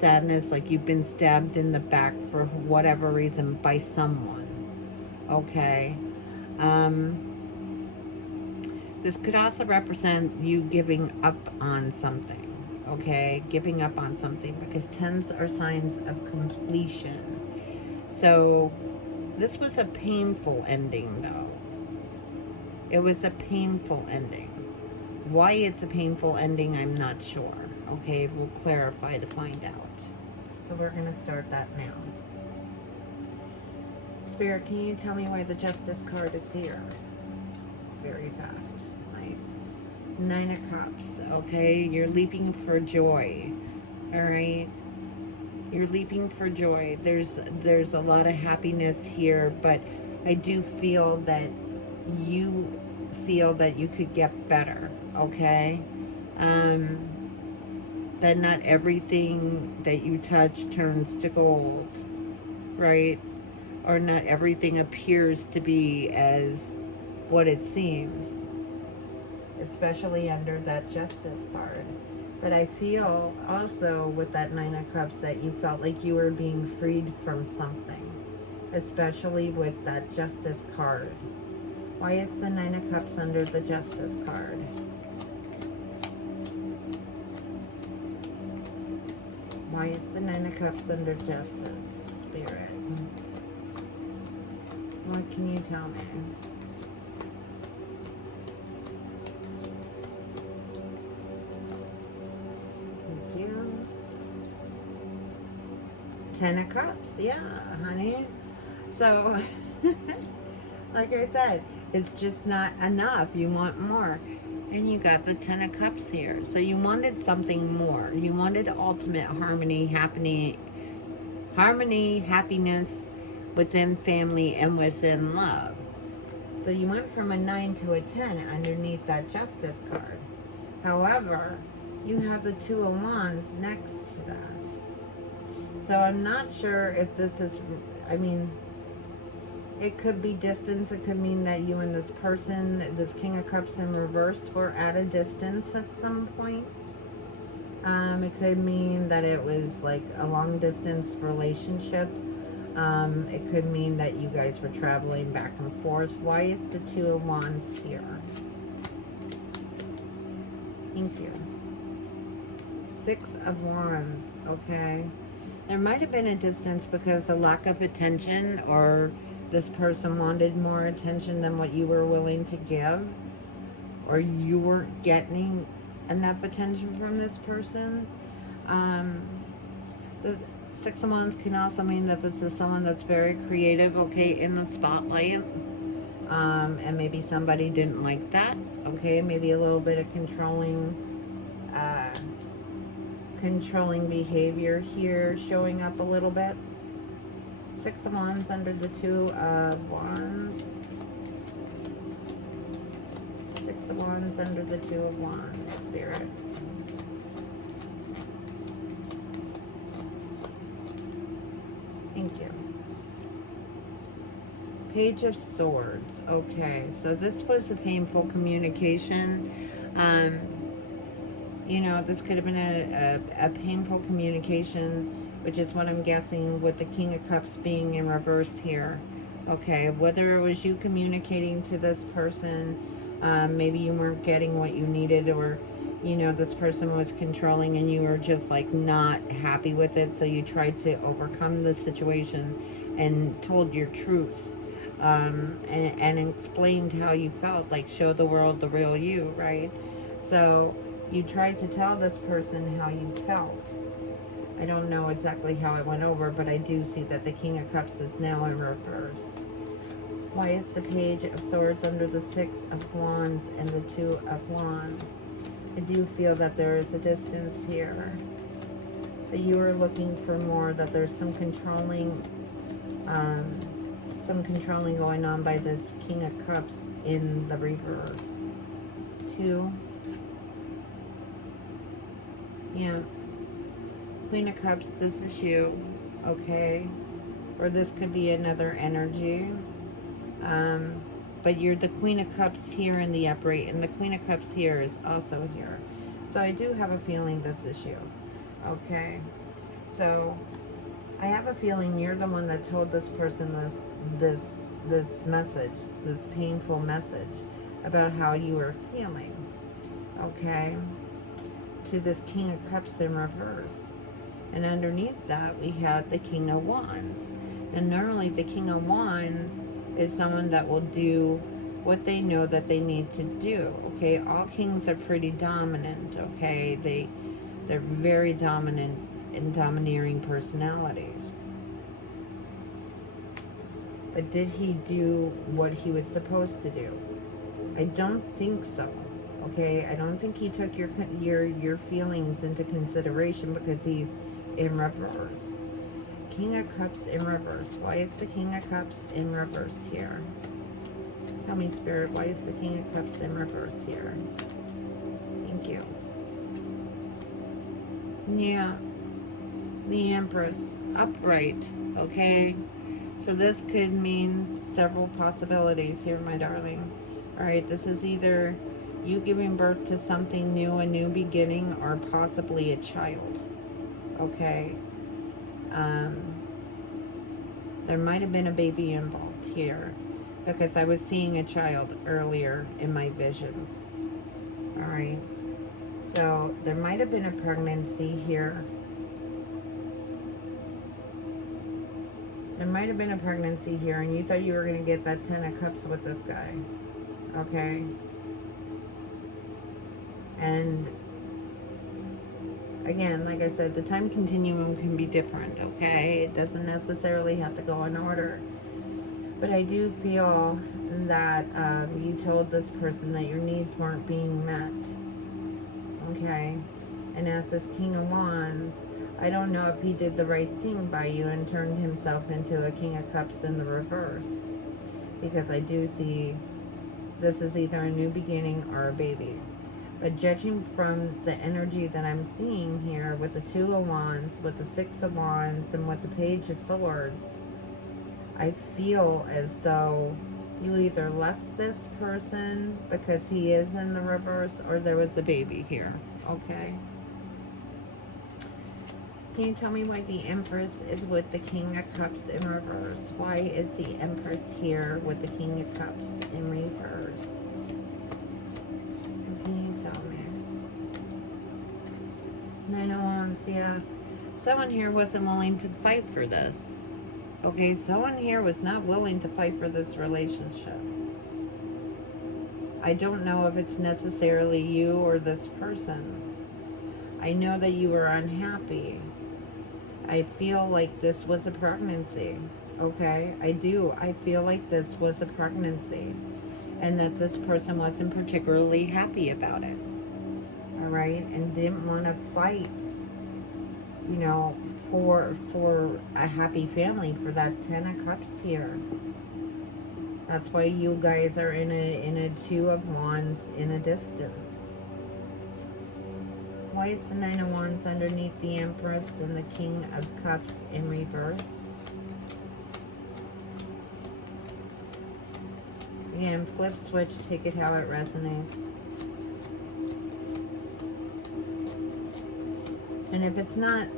sadness, like you've been stabbed in the back for whatever reason by someone. Okay? This could also represent you giving up on something. Okay? Giving up on something, because tens are signs of completion. So, this was a painful ending, though. It was a painful ending. Why it's a painful ending, I'm not sure. Okay, we'll clarify to find out. So we're going to start that now. Spirit, can you tell me why the Justice card is here? Very fast. Nice. Nine of Cups. Okay, you're leaping for joy. Alright? You're leaping for joy. There's a lot of happiness here, but I do feel that you could get better. Okay? That not everything that you touch turns to gold, right? Or not everything appears to be as what it seems, especially under that Justice card. But I feel also with that Nine of Cups that you felt like you were being freed from something, especially with that Justice card. Why is the Nine of Cups under the Justice card? Why is the Nine of Cups under Justice, Spirit? What can you tell me? Thank you. Ten of Cups, yeah, honey. So, like I said, it's just not enough. You want more. And you got the Ten of Cups here. So you wanted something more. You wanted ultimate harmony, happiness within family and within love. So you went from a 9 to a 10 underneath that Justice card. However, you have the Two of Wands next to that. So I'm not sure if this is, I mean, it could be distance. It could mean that you and this person, this King of Cups in reverse, were at a distance at some point. It could mean that it was like a long distance relationship. It could mean that you guys were traveling back and forth. Why is the Two of Wands here? Thank you. Six of Wands, okay. There might have been a distance because of lack of attention, or this person wanted more attention than what you were willing to give, or you weren't getting enough attention from this person. The Six of Wands can also mean that this is someone that's very creative, okay, in the spotlight. And maybe somebody didn't like that, okay? Maybe a little bit of controlling behavior here showing up a little bit. Six of Wands under the Two of Wands. Six of Wands under the Two of Wands, Spirit. Thank you. Page of Swords. Okay, so this was a painful communication. You know, this could have been a painful communication, which is what I'm guessing with the King of Cups being in reverse here. Okay, whether it was you communicating to this person, maybe you weren't getting what you needed, or, you know, this person was controlling and you were just like not happy with it, so you tried to overcome the situation and told your truth, and explained how you felt, like show the world the real you, right? So you tried to tell this person how you felt. I don't know exactly how it went over, but I do see that the King of Cups is now in reverse. Why is the Page of Swords under the Six of Wands and the Two of Wands? I do feel that there is a distance here. That you are looking for more, that there's some controlling going on by this King of Cups in the reverse. Two. Yeah. Queen of Cups, this is you. Okay. Or this could be another energy. But you're the Queen of Cups here in the upright, and the Queen of Cups here is also here. So I do have a feeling this is you. Okay. So I have a feeling you're the one that told this person this message, this painful message about how you were feeling. Okay. To this King of Cups in reverse. And underneath that we have the King of Wands. And normally the King of Wands is someone that will do what they know that they need to do. Okay, all kings are pretty dominant. Okay, they're very dominant and domineering personalities. But did he do what he was supposed to do? I don't think so. Okay, I don't think he took your feelings into consideration because he's in reverse. King of Cups in reverse. Why is the King of Cups in reverse here? Tell me, Spirit, why is the King of Cups in reverse here? Thank you. Yeah. The Empress. Upright. Okay. So this could mean several possibilities here, my darling. Alright, this is either you giving birth to something new, a new beginning, or possibly a child. Okay. There might have been a baby involved here because I was seeing a child earlier in my visions. Alright. So there might have been a pregnancy here. There might have been a pregnancy here and you thought you were going to get that 10 of Cups with this guy. Okay. And again, like I said, the time continuum can be different, okay? It doesn't necessarily have to go in order. But I do feel that you told this person that your needs weren't being met, okay? And as this King of Wands, I don't know if he did the right thing by you and turned himself into a King of Cups in the reverse. Because I do see this is either a new beginning or a baby. But judging from the energy that I'm seeing here with the Two of Wands, with the Six of Wands, and with the Page of Swords, I feel as though you either left this person because he is in the reverse or there was a baby here, okay? Can you tell me why the Empress is with the King of Cups in reverse? Why is the Empress here with the King of Cups in reverse? Can you tell me? Nine of Wands, yeah. Someone here wasn't willing to fight for this. Okay, someone here was not willing to fight for this relationship. I don't know if it's necessarily you or this person. I know that you were unhappy. I feel like this was a pregnancy. Okay, I do. I feel like this was a pregnancy. And that this person wasn't particularly happy about it. Alright, and didn't want to fight, you know, for a happy family, for that 10 of Cups here. That's why you guys are in a Two of Wands in a distance. Why is the Nine of Wands underneath the Empress and the King of Cups in reverse? Again, flip switch, take it how it resonates. And if it's not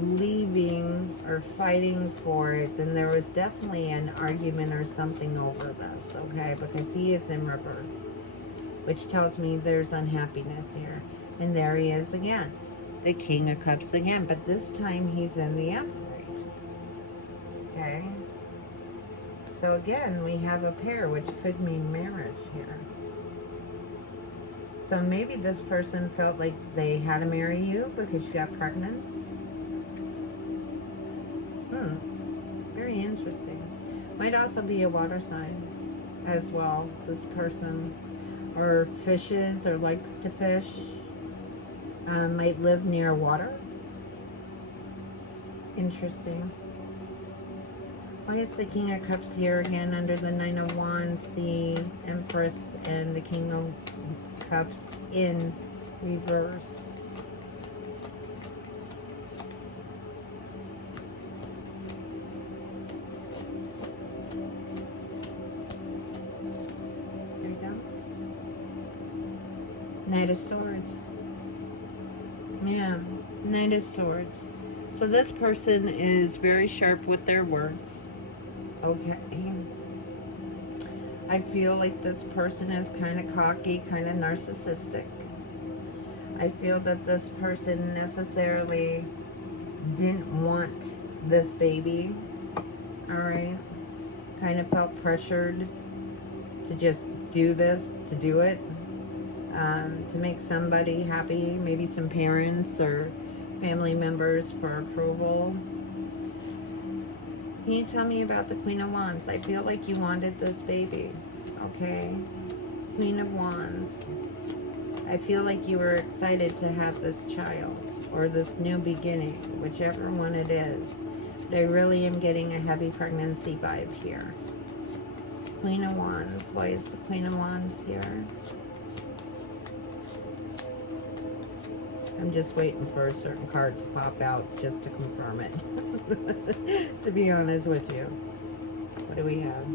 leaving or fighting for it, then there was definitely an argument or something over this, okay? Because he is in reverse, which tells me there's unhappiness here. And there he is again, the King of Cups again, but this time he's in the upright, okay? So again, we have a pair, which could mean marriage here. So maybe this person felt like they had to marry you because you got pregnant. Might also be a water sign as well, this person. Or fishes or likes to fish. Might live near water. Interesting. Why is the King of Cups here again under the Nine of Wands, the Empress, and the King of Cups in reverse? There you go. Knight of Swords. Yeah, Knight of Swords. So this person is very sharp with their words. Okay. I feel like this person is kind of cocky, kind of narcissistic. I feel that this person necessarily didn't want this baby. Alright. Kind of felt pressured to just do this, to do it. To make somebody happy, maybe some parents or family members for approval. Can you tell me about the Queen of Wands? I feel like you wanted this baby. Okay. Queen of Wands. I feel like you were excited to have this child or this new beginning, whichever one it is. But I really am getting a heavy pregnancy vibe here. Queen of Wands. Why is the Queen of Wands here? I'm just waiting for a certain card to pop out just to confirm it. To be honest with you. What do we have?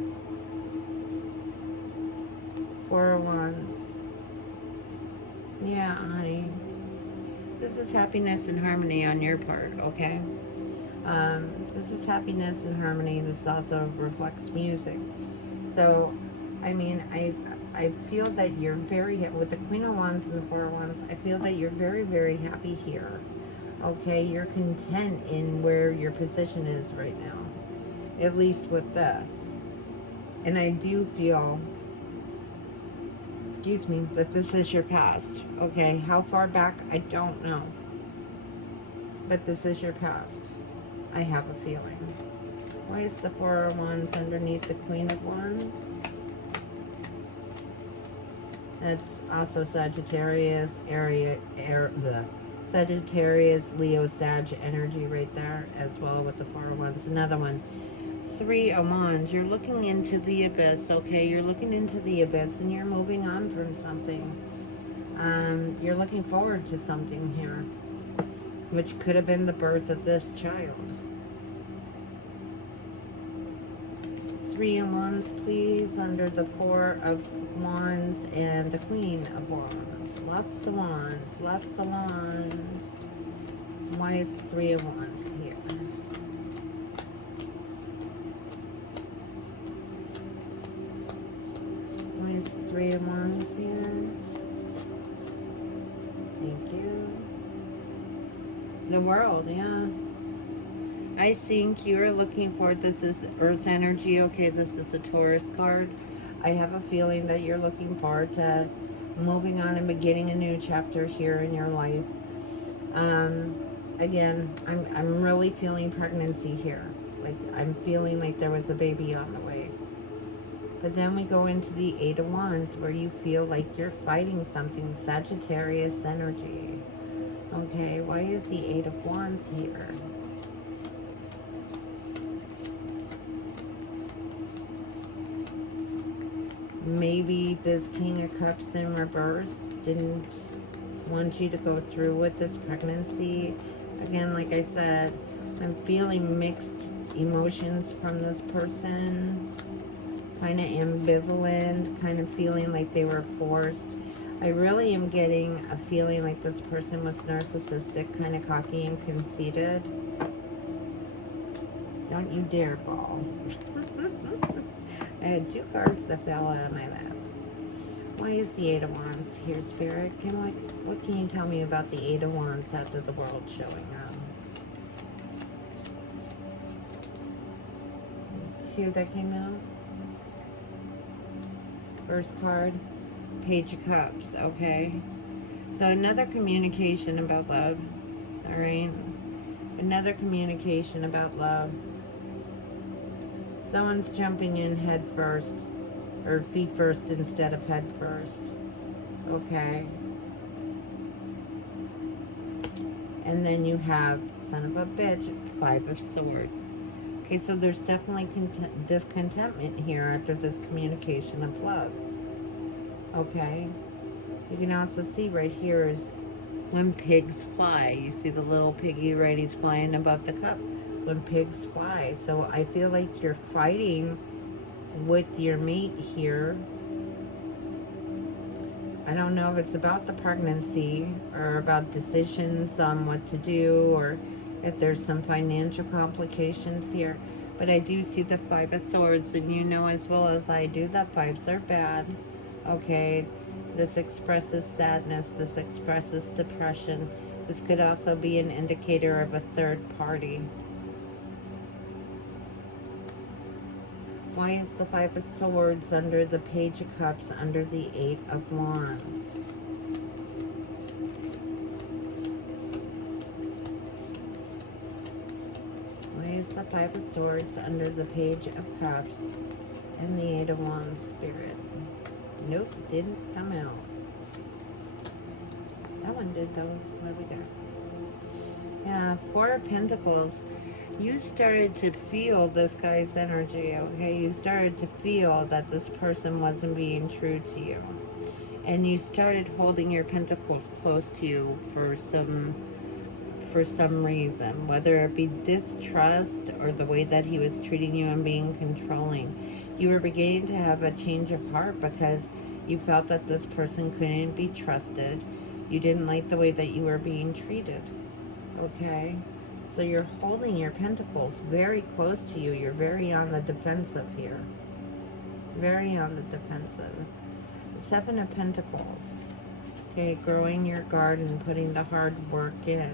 Four of Wands. Yeah, honey. This is happiness and harmony on your part, okay? This is happiness and harmony. This also reflects music. So, I mean, I feel that you're very, with the Queen of Wands and the Four of Wands, I feel that you're very, very happy here. Okay, you're content in where your position is right now. At least with this. And I do feel, excuse me, that this is your past. Okay, how far back, I don't know. But this is your past. I have a feeling. Why is the Four of Wands underneath the Queen of Wands? That's also Sagittarius, Sagittarius, Leo, Sag energy right there, as well with the Four of Wands. Another one. Three of Wands. You're looking into the abyss, okay? You're looking into the abyss and you're moving on from something. You're looking forward to something here, which could have been the birth of this child. Three of Wands, please, under the Four of Wands and the Queen of Wands. Lots of wands, lots of wands. Why is the Three of Wands here? Why is the Three of Wands here? Thank you. The World, yeah. I think you're looking for, this is Earth energy, okay, this is a Taurus card. I have a feeling that you're looking forward to moving on and beginning a new chapter here in your life. Again, I'm really feeling pregnancy here. Like, I'm feeling like there was a baby on the way. But then we go into the Eight of Wands, where you feel like you're fighting something, Sagittarius energy. Okay, why is the Eight of Wands here? Maybe this King of Cups in reverse didn't want you to go through with this pregnancy. Again, like I said, I'm feeling mixed emotions from this person. Kind of ambivalent, kind of feeling like they were forced. I really am getting a feeling like this person was narcissistic, kind of cocky and conceited. Don't you dare fall. I had two cards that fell out of my lap. Why is the Eight of Wands here, Spirit? What can you tell me about the Eight of Wands after the World showing up? See what that came out? First card, Page of Cups, okay? So another communication about love, all right? Another communication about love. Someone's jumping in head first, or feet first instead of head first. Okay. And then you have, son of a bitch, 5 of Swords. Okay, so there's definitely discontentment here after this communication of love. Okay. You can also see right here is when pigs fly. You see the little piggy, right? He's flying above the cup. When pigs fly. So I feel like you're fighting with your mate here. I don't know if it's about the pregnancy or about decisions on what to do, or if there's some financial complications here. But I do see the 5 of Swords, and you know as well as I do that 5s are bad. Okay, this expresses sadness, this expresses depression. This could also be an indicator of a third party. Why is the 5 of Swords under the Page of Cups, under the 8 of Wands? Why is the 5 of Swords under the Page of Cups and the 8 of Wands, Spirit? Nope, didn't come out. That one did though. What do we got? Yeah, 4 of Pentacles. You started to feel this guy's energy, okay? You started to feel that this person wasn't being true to you. And you started holding your pentacles close to you for some reason, whether it be distrust or the way that he was treating you and being controlling. You were beginning to have a change of heart because you felt that this person couldn't be trusted. You didn't like the way that you were being treated. Okay? So you're holding your pentacles very close to you. You're very on the defensive here. Very on the defensive. 7 of Pentacles. Okay, growing your garden, putting the hard work in.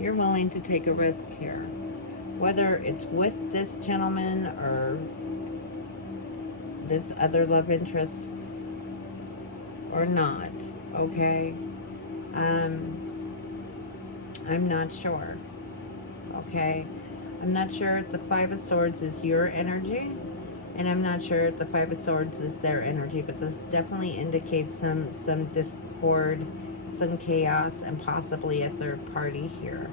You're willing to take a risk here. Whether it's with this gentleman or this other love interest or not, okay? I'm not sure, okay? I'm not sure if the 5 of Swords is your energy, and I'm not sure if the 5 of Swords is their energy, but this definitely indicates some discord, some chaos, and possibly a third party here,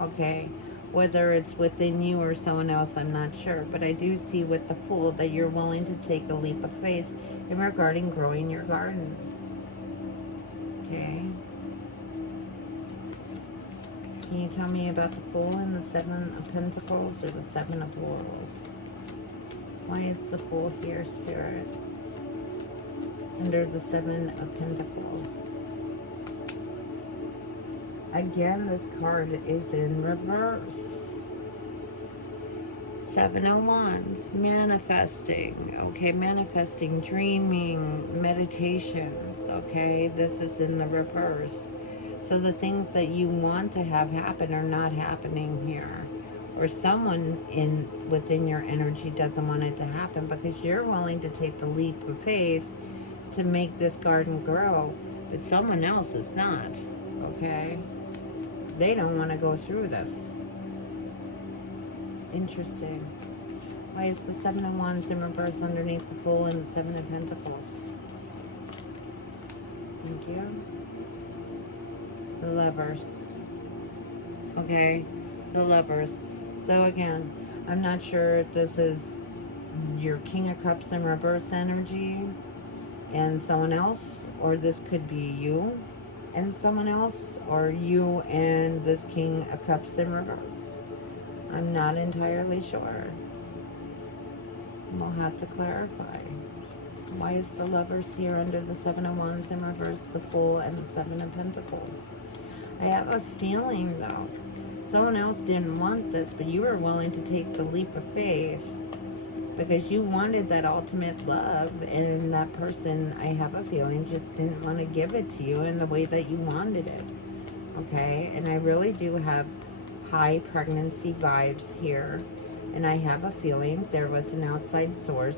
okay? Whether it's within you or someone else, I'm not sure, but I do see with the Fool that you're willing to take a leap of faith in regarding growing your garden, okay? Can you tell me about the Fool and the 7 of Pentacles or the 7 of Laurels? Why is the Fool here, Spirit? Under the 7 of Pentacles. Again, this card is in reverse. 7 of Wands, manifesting, okay? Manifesting, dreaming, meditations, okay? This is in the reverse. So the things that you want to have happen are not happening here. Or someone within your energy doesn't want it to happen because you're willing to take the leap of faith to make this garden grow, but someone else is not, okay? They don't want to go through this. Interesting. Why is the 7 of Wands in reverse underneath the Fool and the 7 of Pentacles? Thank you. The Lovers. Okay, the Lovers. So again, I'm not sure if this is your King of Cups in reverse energy and someone else, or this could be you and someone else, or you and this King of Cups in reverse. I'm not entirely sure. We'll have to clarify. Why is the Lovers here under the 7 of Wands in reverse, the Fool, and the 7 of Pentacles? I have a feeling, though, someone else didn't want this, but you were willing to take the leap of faith because you wanted that ultimate love, and that person, I have a feeling, just didn't want to give it to you in the way that you wanted it, okay? And I really do have high pregnancy vibes here, and I have a feeling there was an outside source,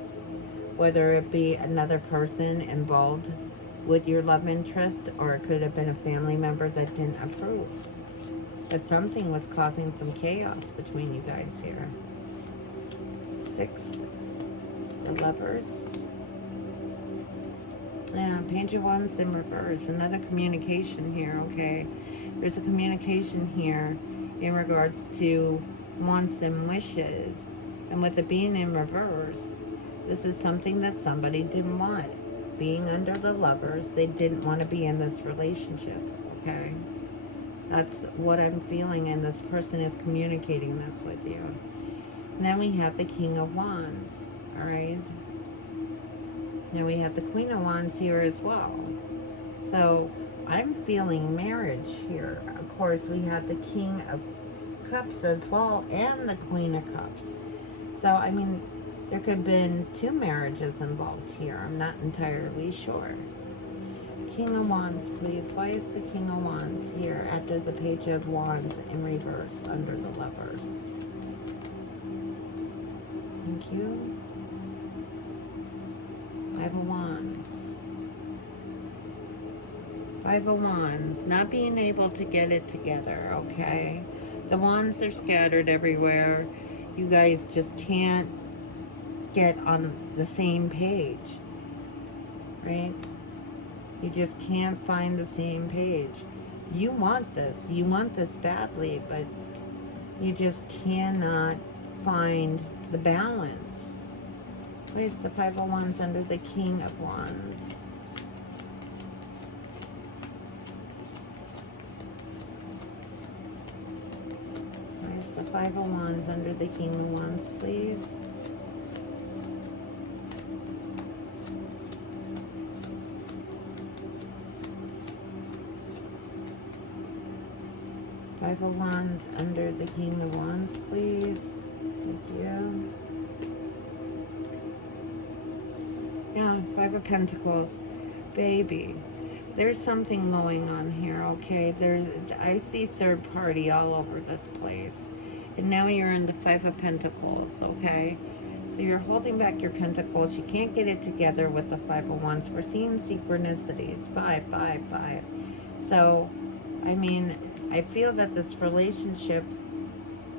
whether it be another person involved with your love interest, or it could have been a family member that didn't approve. That something was causing some chaos between you guys here. 6, the Lovers. Yeah, Page of Wands in reverse. Another communication here, okay? There's a communication here in regards to wants and wishes. And with it being in reverse, this is something that somebody didn't want. Being under the Lovers, they didn't want to be in this relationship, okay? That's what I'm feeling, and this person is communicating this with you. And then we have the King of Wands, all right? Now we have the Queen of Wands here as well. So I'm feeling marriage here. Of course, we have the King of Cups as well and the Queen of Cups. So, I mean, there could have been 2 marriages involved here. I'm not entirely sure. King of Wands, please. Why is the King of Wands here after the Page of Wands in reverse under the Lovers? Thank you. 5 of Wands. 5 of Wands. Not being able to get it together, okay? The wands are scattered everywhere. You guys just can't get on the same page, right? You just can't find the same page. You want this. You want this badly, but you just cannot find the balance. Where's the 5 of Wands under the King of Wands? Where's the 5 of Wands under the King of Wands, please? Five of Wands under the King of Wands, please. Thank you. Yeah, 5 of Pentacles. Baby, there's something going on here, okay? I see third party all over this place. And now you're in the 5 of Pentacles, okay? So you're holding back your pentacles. You can't get it together with the 5 of Wands. We're seeing synchronicities. 5, 5, 5. So, I mean, I feel that this relationship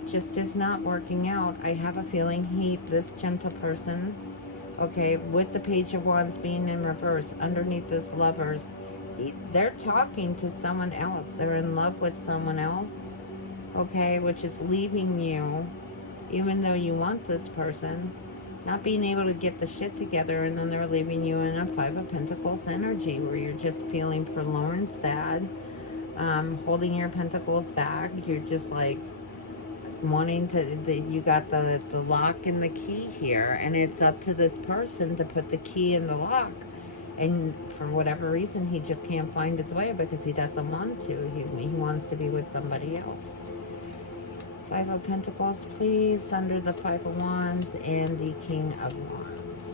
just is not working out. I have a feeling this gentle person, okay, with the Page of Wands being in reverse, underneath this Lovers, they're talking to someone else. They're in love with someone else, okay, which is leaving you, even though you want this person, not being able to get the shit together, and then they're leaving you in a 5 of Pentacles energy where you're just feeling forlorn, sad, holding your pentacles back. You're just like wanting to, you got the lock and the key here, and it's up to this person to put the key in the lock, and for whatever reason he just can't find his way because he doesn't want to. He wants to be with somebody else. 5 of Pentacles, please, under the 5 of Wands and the King of Wands.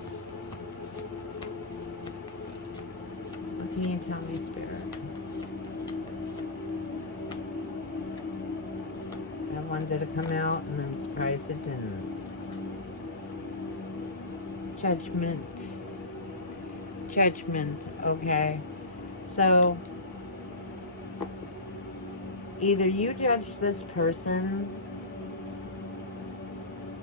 What can you tell me, Spirit? I wanted to come out, and I'm surprised it didn't. Judgment. Judgment, okay. So, either you judge this person,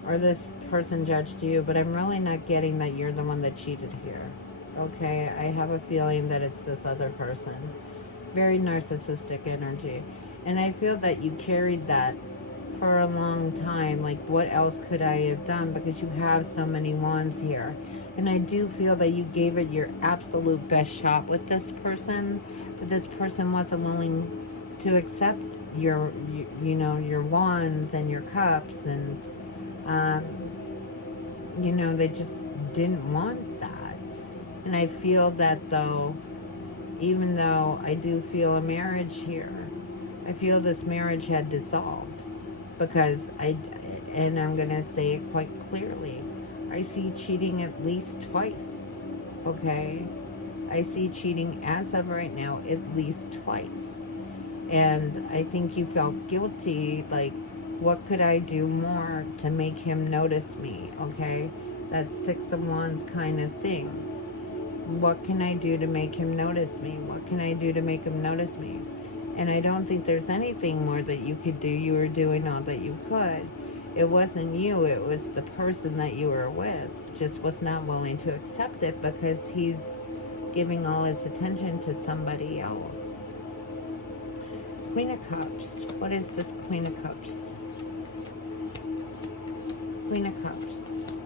or this person judged you, but I'm really not getting that you're the one that cheated here. Okay, I have a feeling that it's this other person. Very narcissistic energy. And I feel that you carried that for a long time. Like, what else could I have done? Because you have so many wands here. And I do feel that you gave it your absolute best shot with this person, but this person wasn't willing to accept your wands and your cups, and they just didn't want that. And I feel that, though, even though I do feel a marriage here, I feel this marriage had dissolved, because and I'm going to say it quite clearly, I see cheating at least twice, okay? I see cheating as of right now at least twice. And I think you felt guilty, like, what could I do more to make him notice me, okay? That 6 of Wands kind of thing. What can I do to make him notice me? What can I do to make him notice me? And I don't think there's anything more that you could do. You were doing all that you could. It wasn't you, it was the person that you were with. Just was not willing to accept it because he's giving all his attention to somebody else. Queen of Cups. What is this Queen of Cups? Queen of Cups.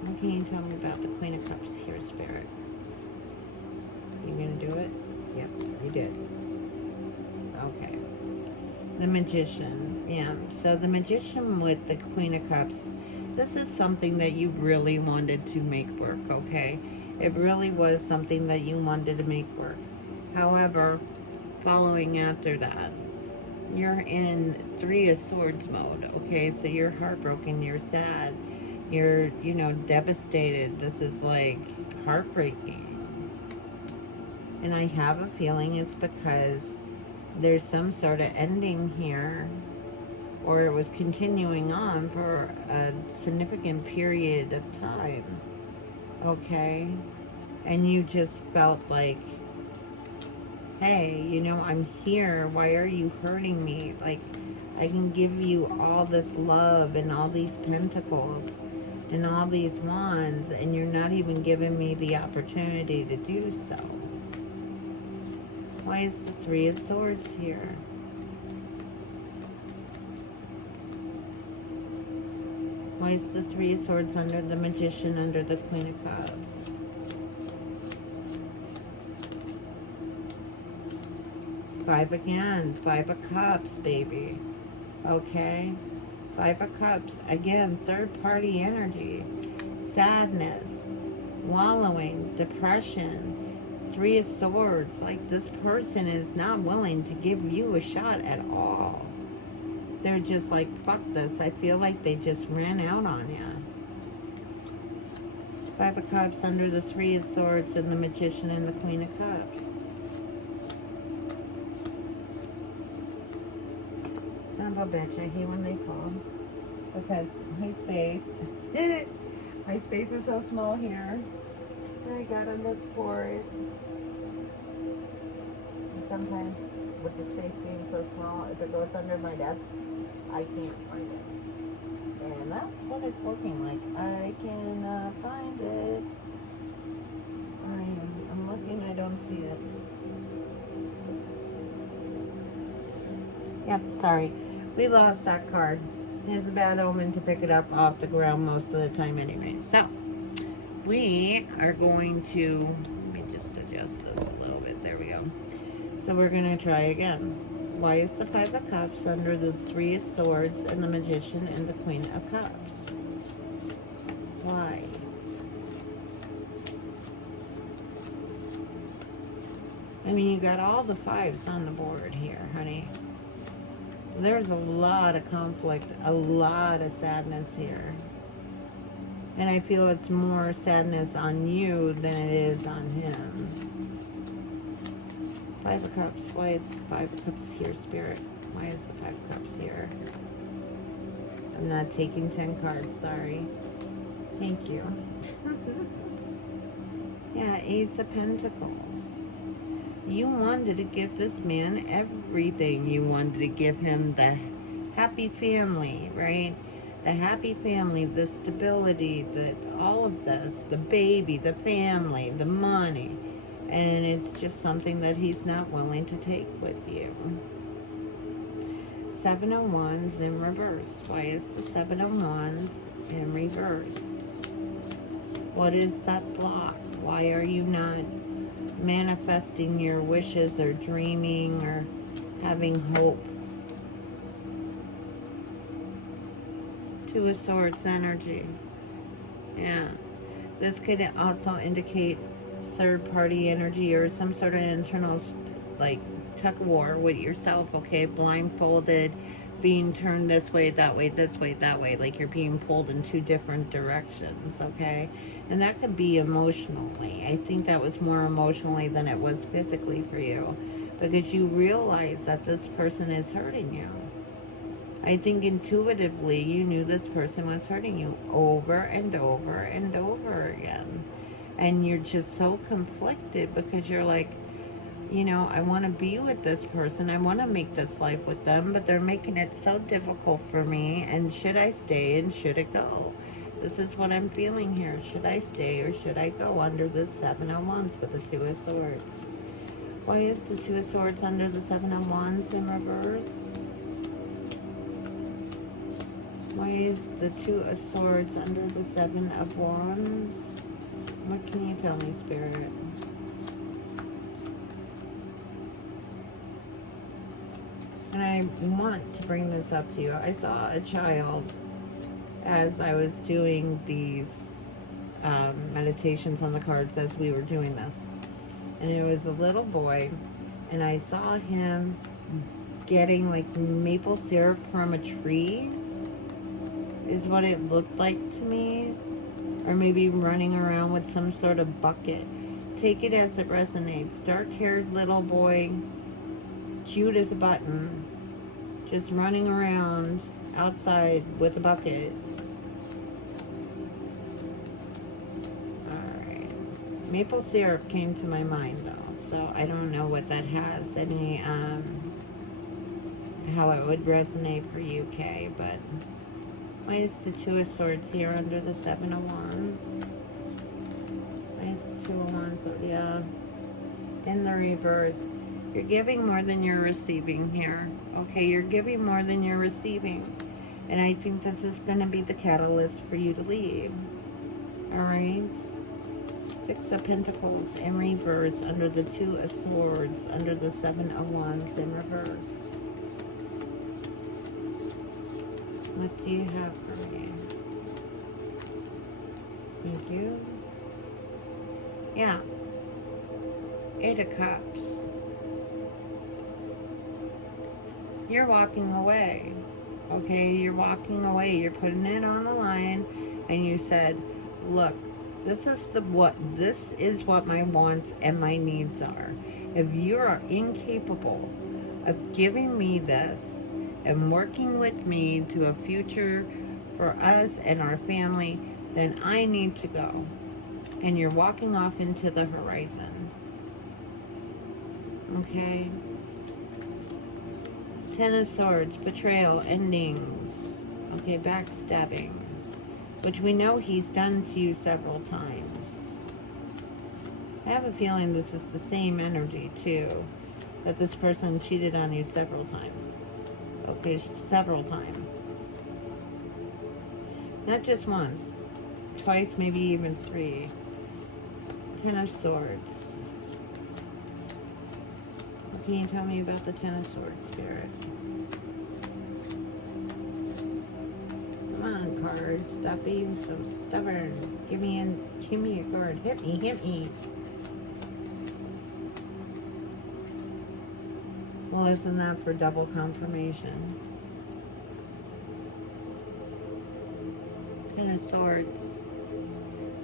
What can you tell me about the Queen of Cups here, Spirit? You gonna do it? Yep, you did. Okay. The Magician. Yeah, so the Magician with the Queen of Cups, this is something that you really wanted to make work, okay? It really was something that you wanted to make work. However, following after that, you're in Three of Swords mode, okay? So you're heartbroken, you're sad, you're, you know, devastated. This is like heartbreaking. And I have a feeling it's because there's some sort of ending here, or it was continuing on for a significant period of time, okay? And you just felt like, hey, you know, I'm here. Why are you hurting me? Like, I can give you all this love and all these pentacles and all these wands, and you're not even giving me the opportunity to do so. Why is the Three of Swords here? Why is the Three of Swords under the Magician, under the Queen of Cups? Five again. Five of Cups, baby. Okay? Five of Cups. Again, third party energy. Sadness. Wallowing. Depression. Three of Swords. Like, this person is not willing to give you a shot at all. They're just like, fuck this. I feel like they just ran out on you. Five of Cups under the Three of Swords and the Magician and the Queen of Cups. Son of a bitch, I hate when they fall. Because my space, my space is so small here. I gotta look for it. And sometimes with the space being so small, if it goes under my desk, I can't find it. And that's what it's looking like. I cannot find it. I'm looking, I don't see it. Yep, sorry. We lost that card. It's a bad omen to pick it up off the ground most of the time anyway. So, we are going to, let me just adjust this a little bit. There we go. So we're going to try again. Why is the Five of Cups under the Three of Swords and the Magician and the Queen of Cups? Why? I mean, you got all the fives on the board here, honey. There's a lot of conflict, a lot of sadness here. And I feel it's more sadness on you than it is on him. Five of Cups. Why is the Five of Cups here, Spirit? Why is the Five of Cups here? I'm not taking 10 cards, sorry. Thank you. Yeah, Ace of Pentacles. You wanted to give this man everything. You wanted to give him the happy family, right? The happy family, the stability, all of this, the baby, the family, the money. And it's just something that he's not willing to take with you. Seven of Wands in reverse. Why is the Seven of Wands in reverse? What is that block? Why are you not manifesting your wishes or dreaming or having hope? Two of Swords energy. Yeah. This could also indicate third party energy or some sort of internal like tug of war with yourself, okay? Blindfolded, being turned this way, that way, this way, that way, like you're being pulled in two different directions, okay? And that could be emotionally. I think that was more emotionally than it was physically for you, because you realize that this person is hurting you. I think intuitively you knew this person was hurting you over and over and over again. And you're just so conflicted because you're like, You know, I want to be with this person. I want to make this life with them, but they're making it so difficult for me. And should I stay and should it go? This is what I'm feeling here. Should I stay or should I go under the Seven of Wands with the Two of Swords? Why is the Two of Swords under the Seven of Wands in reverse? Why is the Two of Swords under the Seven of Wands? What can you tell me, Spirit? And I want to bring this up to you. I saw a child as I was doing these meditations on the cards as we were doing this. And it was a little boy, and I saw him getting like maple syrup from a tree, is what it looked like to me. Or maybe running around with some sort of bucket. Take it as it resonates. Dark-haired little boy, cute as a button, just running around outside with a bucket. Alright. Maple syrup came to my mind though, so I don't know what that has, any, how it would resonate for you, Kay, but why is the Two of Swords here under the Seven of Wands? Why is the Two of Wands, oh yeah, in the reverse? You're giving more than you're receiving here. Okay, you're giving more than you're receiving. And I think this is going to be the catalyst for you to leave. Alright? Six of Pentacles in reverse under the Two of Swords, under the Seven of Wands in reverse. What do you have for me? Thank you. Yeah. Eight of Cups. You're walking away. Okay, you're walking away. You're putting it on the line, and you said, look, this is what my wants and my needs are. If you are incapable of giving me this and working with me to a future for us and our family, then I need to go. And you're walking off into the horizon. Okay? Ten of Swords, betrayal, endings. Okay, backstabbing. Which we know he's done to you several times. I have a feeling this is the same energy, too. That this person cheated on you several times. Okay, several times. Not just once. Twice, maybe even three. Ten of Swords. What can you tell me about the Ten of Swords, Spirit? Come on, card. Stop being so stubborn. Give me a card. Hit me, hit me. Well, isn't that for double confirmation? Ten of Swords.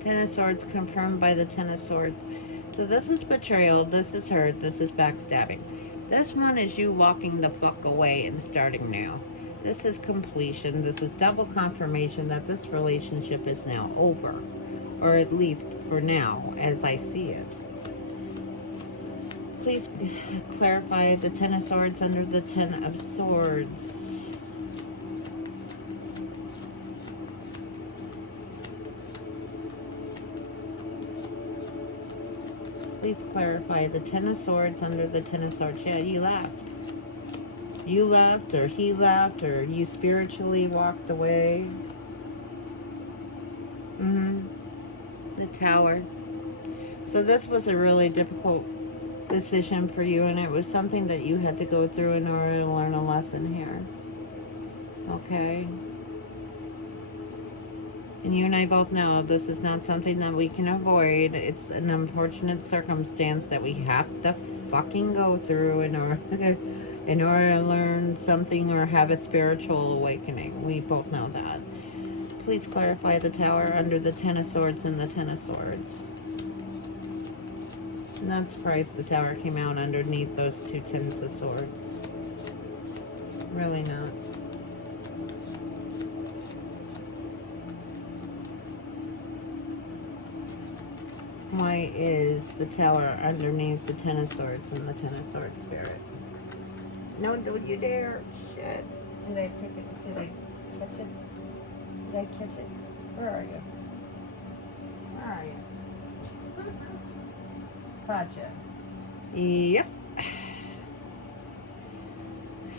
Ten of Swords confirmed by the Ten of Swords. So this is betrayal, this is hurt, this is backstabbing. This one is you walking the fuck away and starting now. This is completion. This is double confirmation that this relationship is now over. Or at least for now, as I see it. Please clarify the Ten of Swords under the Ten of Swords. Please clarify the Ten of Swords under the Ten of Swords. Yeah, you left. You left, or he left, or you spiritually walked away. The Tower. So this was a really difficult decision for you, and it was something that you had to go through in order to learn a lesson here. Okay? And you and I both know this is not something that we can avoid. It's an unfortunate circumstance that we have to fucking go through in order to learn something or have a spiritual awakening. We both know that. Please clarify the Tower under the Ten of Swords and the Ten of Swords. I'm not surprised the Tower came out underneath those two Tens of Swords. Really not. Why is the Tower underneath the Ten of Swords and the Ten of Swords Spirit? No, don't you dare. Shit. Did I pick it? Did I catch it? Did I catch it? Where are you? Where are you? Gotcha. Yep.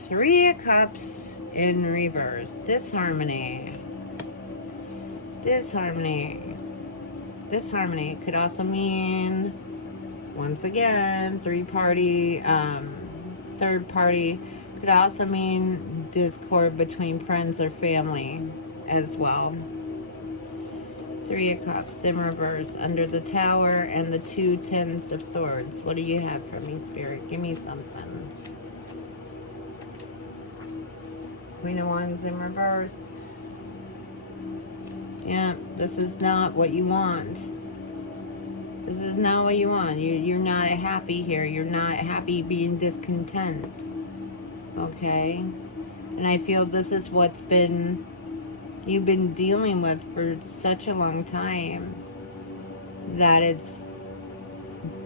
Three of Cups in reverse. Disharmony. Disharmony. Disharmony could also mean, once again, third party. Could also mean discord between friends or family as well. Three of Cups in reverse under the Tower and the two Tens of Swords. What do you have for me, Spirit? Give me something. Queen of Wands in reverse. Yeah, this is not what you want. This is not what you want. You're not happy here. You're not happy being discontent. Okay? And I feel this is what's been, you've been dealing with for such a long time that it's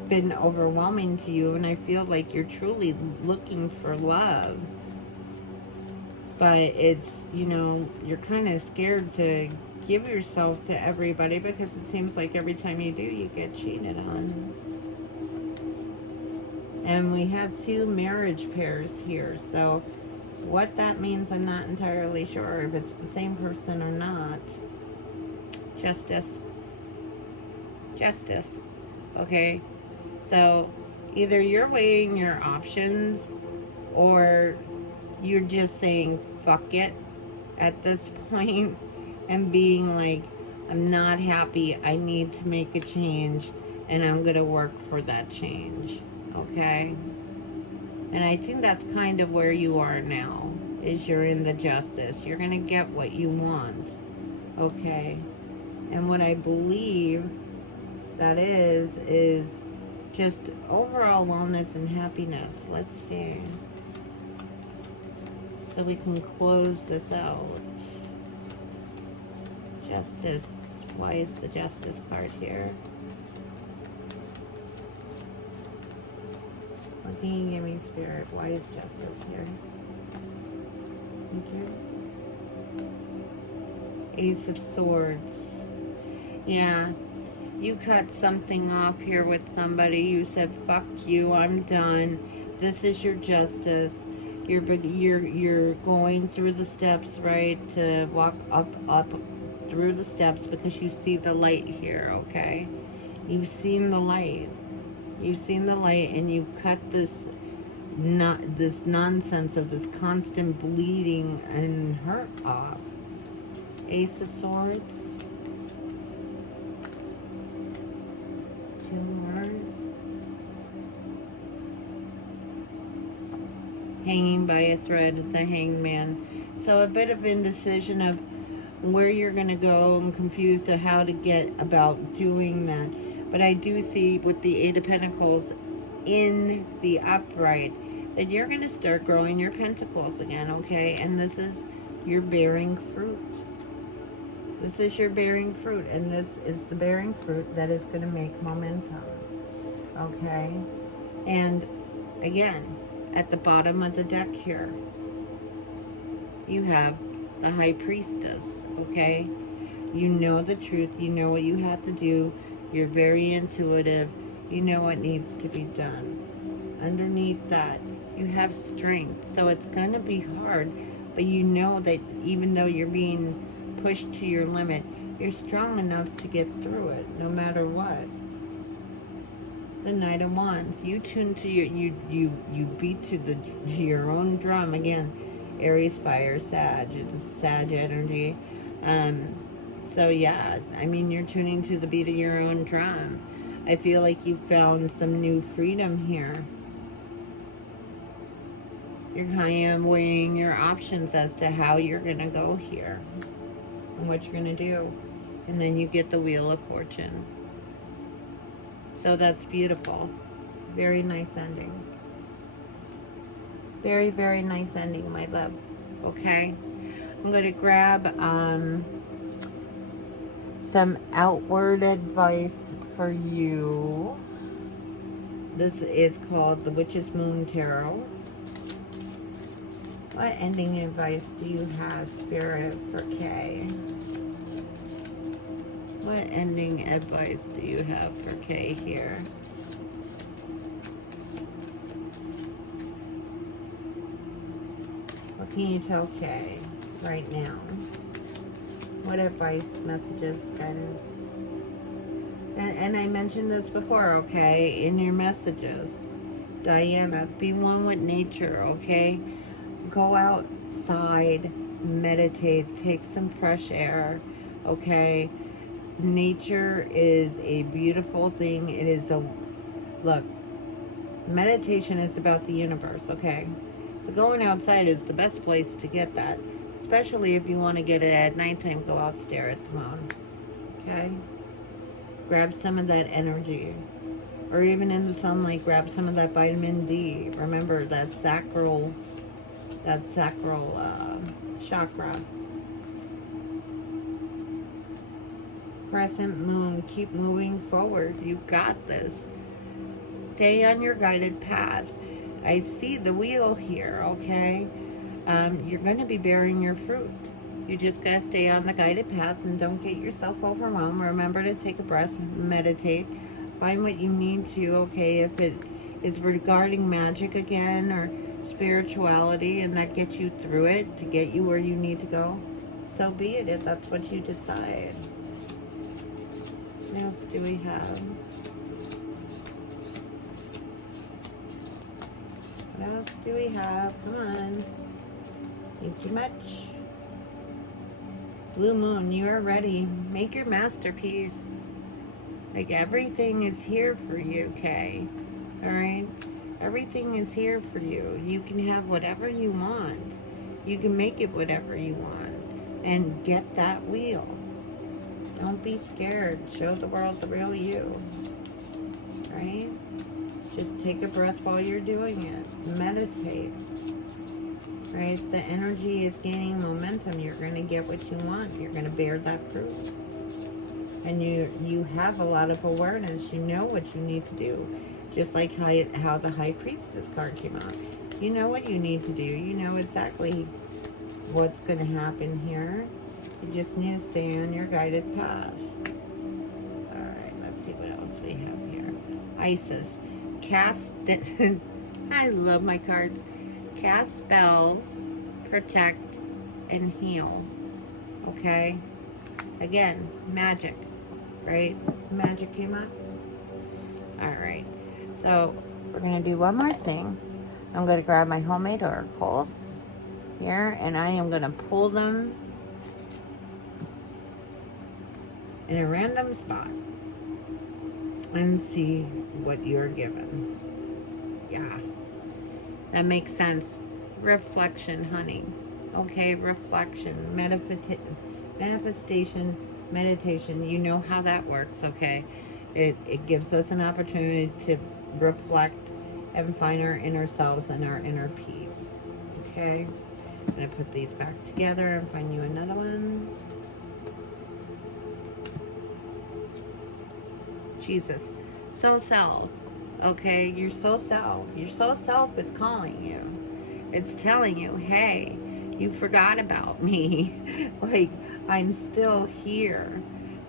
been overwhelming to you. And I feel like you're truly looking for love. But it's, you know, you're kind of scared to give yourself to everybody because it seems like every time you do, you get cheated on. And we have two marriage pairs here. So what that means, I'm not entirely sure if it's the same person or not. Justice. Justice. Okay. So either you're weighing your options or you're just saying fuck it at this point and being like, I'm not happy, I need to make a change and I'm gonna work for that change. Okay? And I think that's kind of where you are now, is you're in the Justice. You're gonna get what you want. Okay? And what I believe that is just overall wellness and happiness. Let's see. So we can close this out. Justice. Why is the Justice card here? What can you give me, Spirit? Why is Justice here? Thank you. Ace of Swords. Yeah. You cut something off here with somebody. You said, fuck you, I'm done. This is your justice. You're going through the steps, right? To walk up through the steps because you see the light here, okay? You've seen the light. You've seen the light and you cut this nonsense of this constant bleeding and hurt off. Ace of Swords. Two more. Hanging by a thread, the Hangman. So a bit of indecision of where you're going to go and confused of how to get about doing that. But I do see with the Eight of Pentacles in the upright that you're going to start growing your pentacles again, okay? And this is your bearing fruit. This is your bearing fruit, and this is the bearing fruit that is going to make momentum, okay? And again, at the bottom of the deck here, you have the High Priestess, okay? You know the truth. You know what you have to do. You're very intuitive. You know what needs to be done. Underneath that, you have strength. So it's going to be hard, but you know that even though you're being pushed to your limit, you're strong enough to get through it, no matter what. The Knight of Wands. You tune to your, you beat to your own drum again. Aries, fire, Sag. It's Sag energy. So yeah, I mean, you're tuning to the beat of your own drum. I feel like you found some new freedom here. You're kind of weighing your options as to how you're going to go here and what you're going to do. And then you get the Wheel of Fortune. So that's beautiful. Very nice ending. Very, very nice ending, my love. Okay? I'm going to grab some outward advice for you. This is called the Witch's Moon Tarot. What ending advice do you have, Spirit, for Kay? What ending advice do you have for Kay here? What can you tell Kay right now? What advice, messages, guidance? And I mentioned this before, okay, in your messages. Diana, be one with nature, okay? Go outside, meditate, take some fresh air, okay? Nature is a beautiful thing. It is a, look, meditation is about the universe, okay? So going outside is the best place to get that. Especially if you want to get it at nighttime, go out, stare at the moon, okay? Grab some of that energy. Or even in the sunlight, grab some of that vitamin D. Remember, that sacral chakra. Crescent moon, keep moving forward. You got this. Stay on your guided path. I see the wheel here, okay? You're going to be bearing your fruit. You just got to stay on the guided path and don't get yourself overwhelmed. Remember to take a breath, meditate, find what you need to, okay? If it is regarding magic again or spirituality and that gets you through it to get you where you need to go, so be it if that's what you decide. What else do we have? What else do we have? Come on. Thank you much. Blue moon, you are ready. Make your masterpiece. Like, everything is here for you, Kay. Alright? Everything is here for you. You can have whatever you want. You can make it whatever you want. And get that wheel. Don't be scared. Show the world the real you. Right? Just take a breath while you're doing it. Meditate. Right? The energy is gaining momentum. You're going to get what you want. You're going to bear that fruit. And you have a lot of awareness. You know what you need to do. Just like how the High Priestess card came out. You know what you need to do. You know exactly what's going to happen here. You just need to stay on your guided path. Alright, let's see what else we have here. Isis. Cast... I love my cards. Cast spells, protect, and heal. Okay? Again, magic. Right? Magic came up. Alright. So, we're going to do one more thing. I'm going to grab my homemade oracles here, and I am going to pull them in a random spot and see what you're given. Yeah. That makes sense. Reflection, honey. Okay, reflection, manifestation, meditation. You know how that works, okay? It gives us an opportunity to reflect and find our inner selves and our inner peace. Okay? I'm going to put these back together and find you another one. Jesus. So self. Okay? Your soul self. Your soul self is calling you. It's telling you, hey, you forgot about me. Like, I'm still here.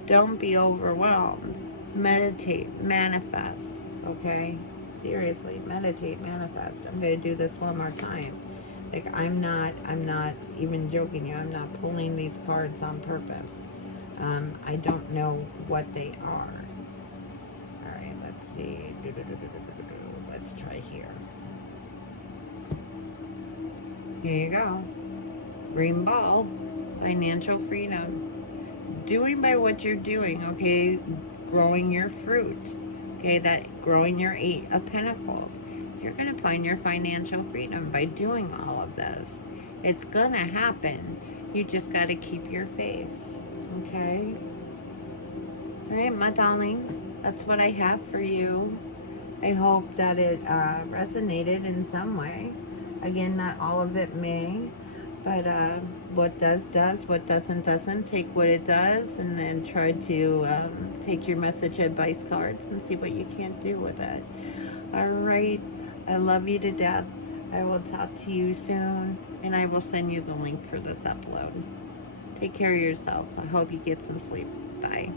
Don't be overwhelmed. Meditate, manifest. Okay? Seriously, meditate, manifest. I'm going to do this one more time. Like, I'm not even joking you. I'm not pulling these cards on purpose. I don't know what they are. Alright, let's see. Let's try here. Here you go. Green ball. Financial freedom. Doing by what you're doing, okay? Growing your fruit. Okay, that growing your 8 of Pentacles. You're going to find your financial freedom by doing all of this. It's going to happen. You just got to keep your faith. Okay? Alright, my darling. That's what I have for you. I hope that it resonated in some way. Again, not all of it may. But what does, what doesn't. Take what it does, and then try to take your message advice cards and see what you can't do with it. All right. I love you to death. I will talk to you soon, and I will send you the link for this upload. Take care of yourself. I hope you get some sleep. Bye.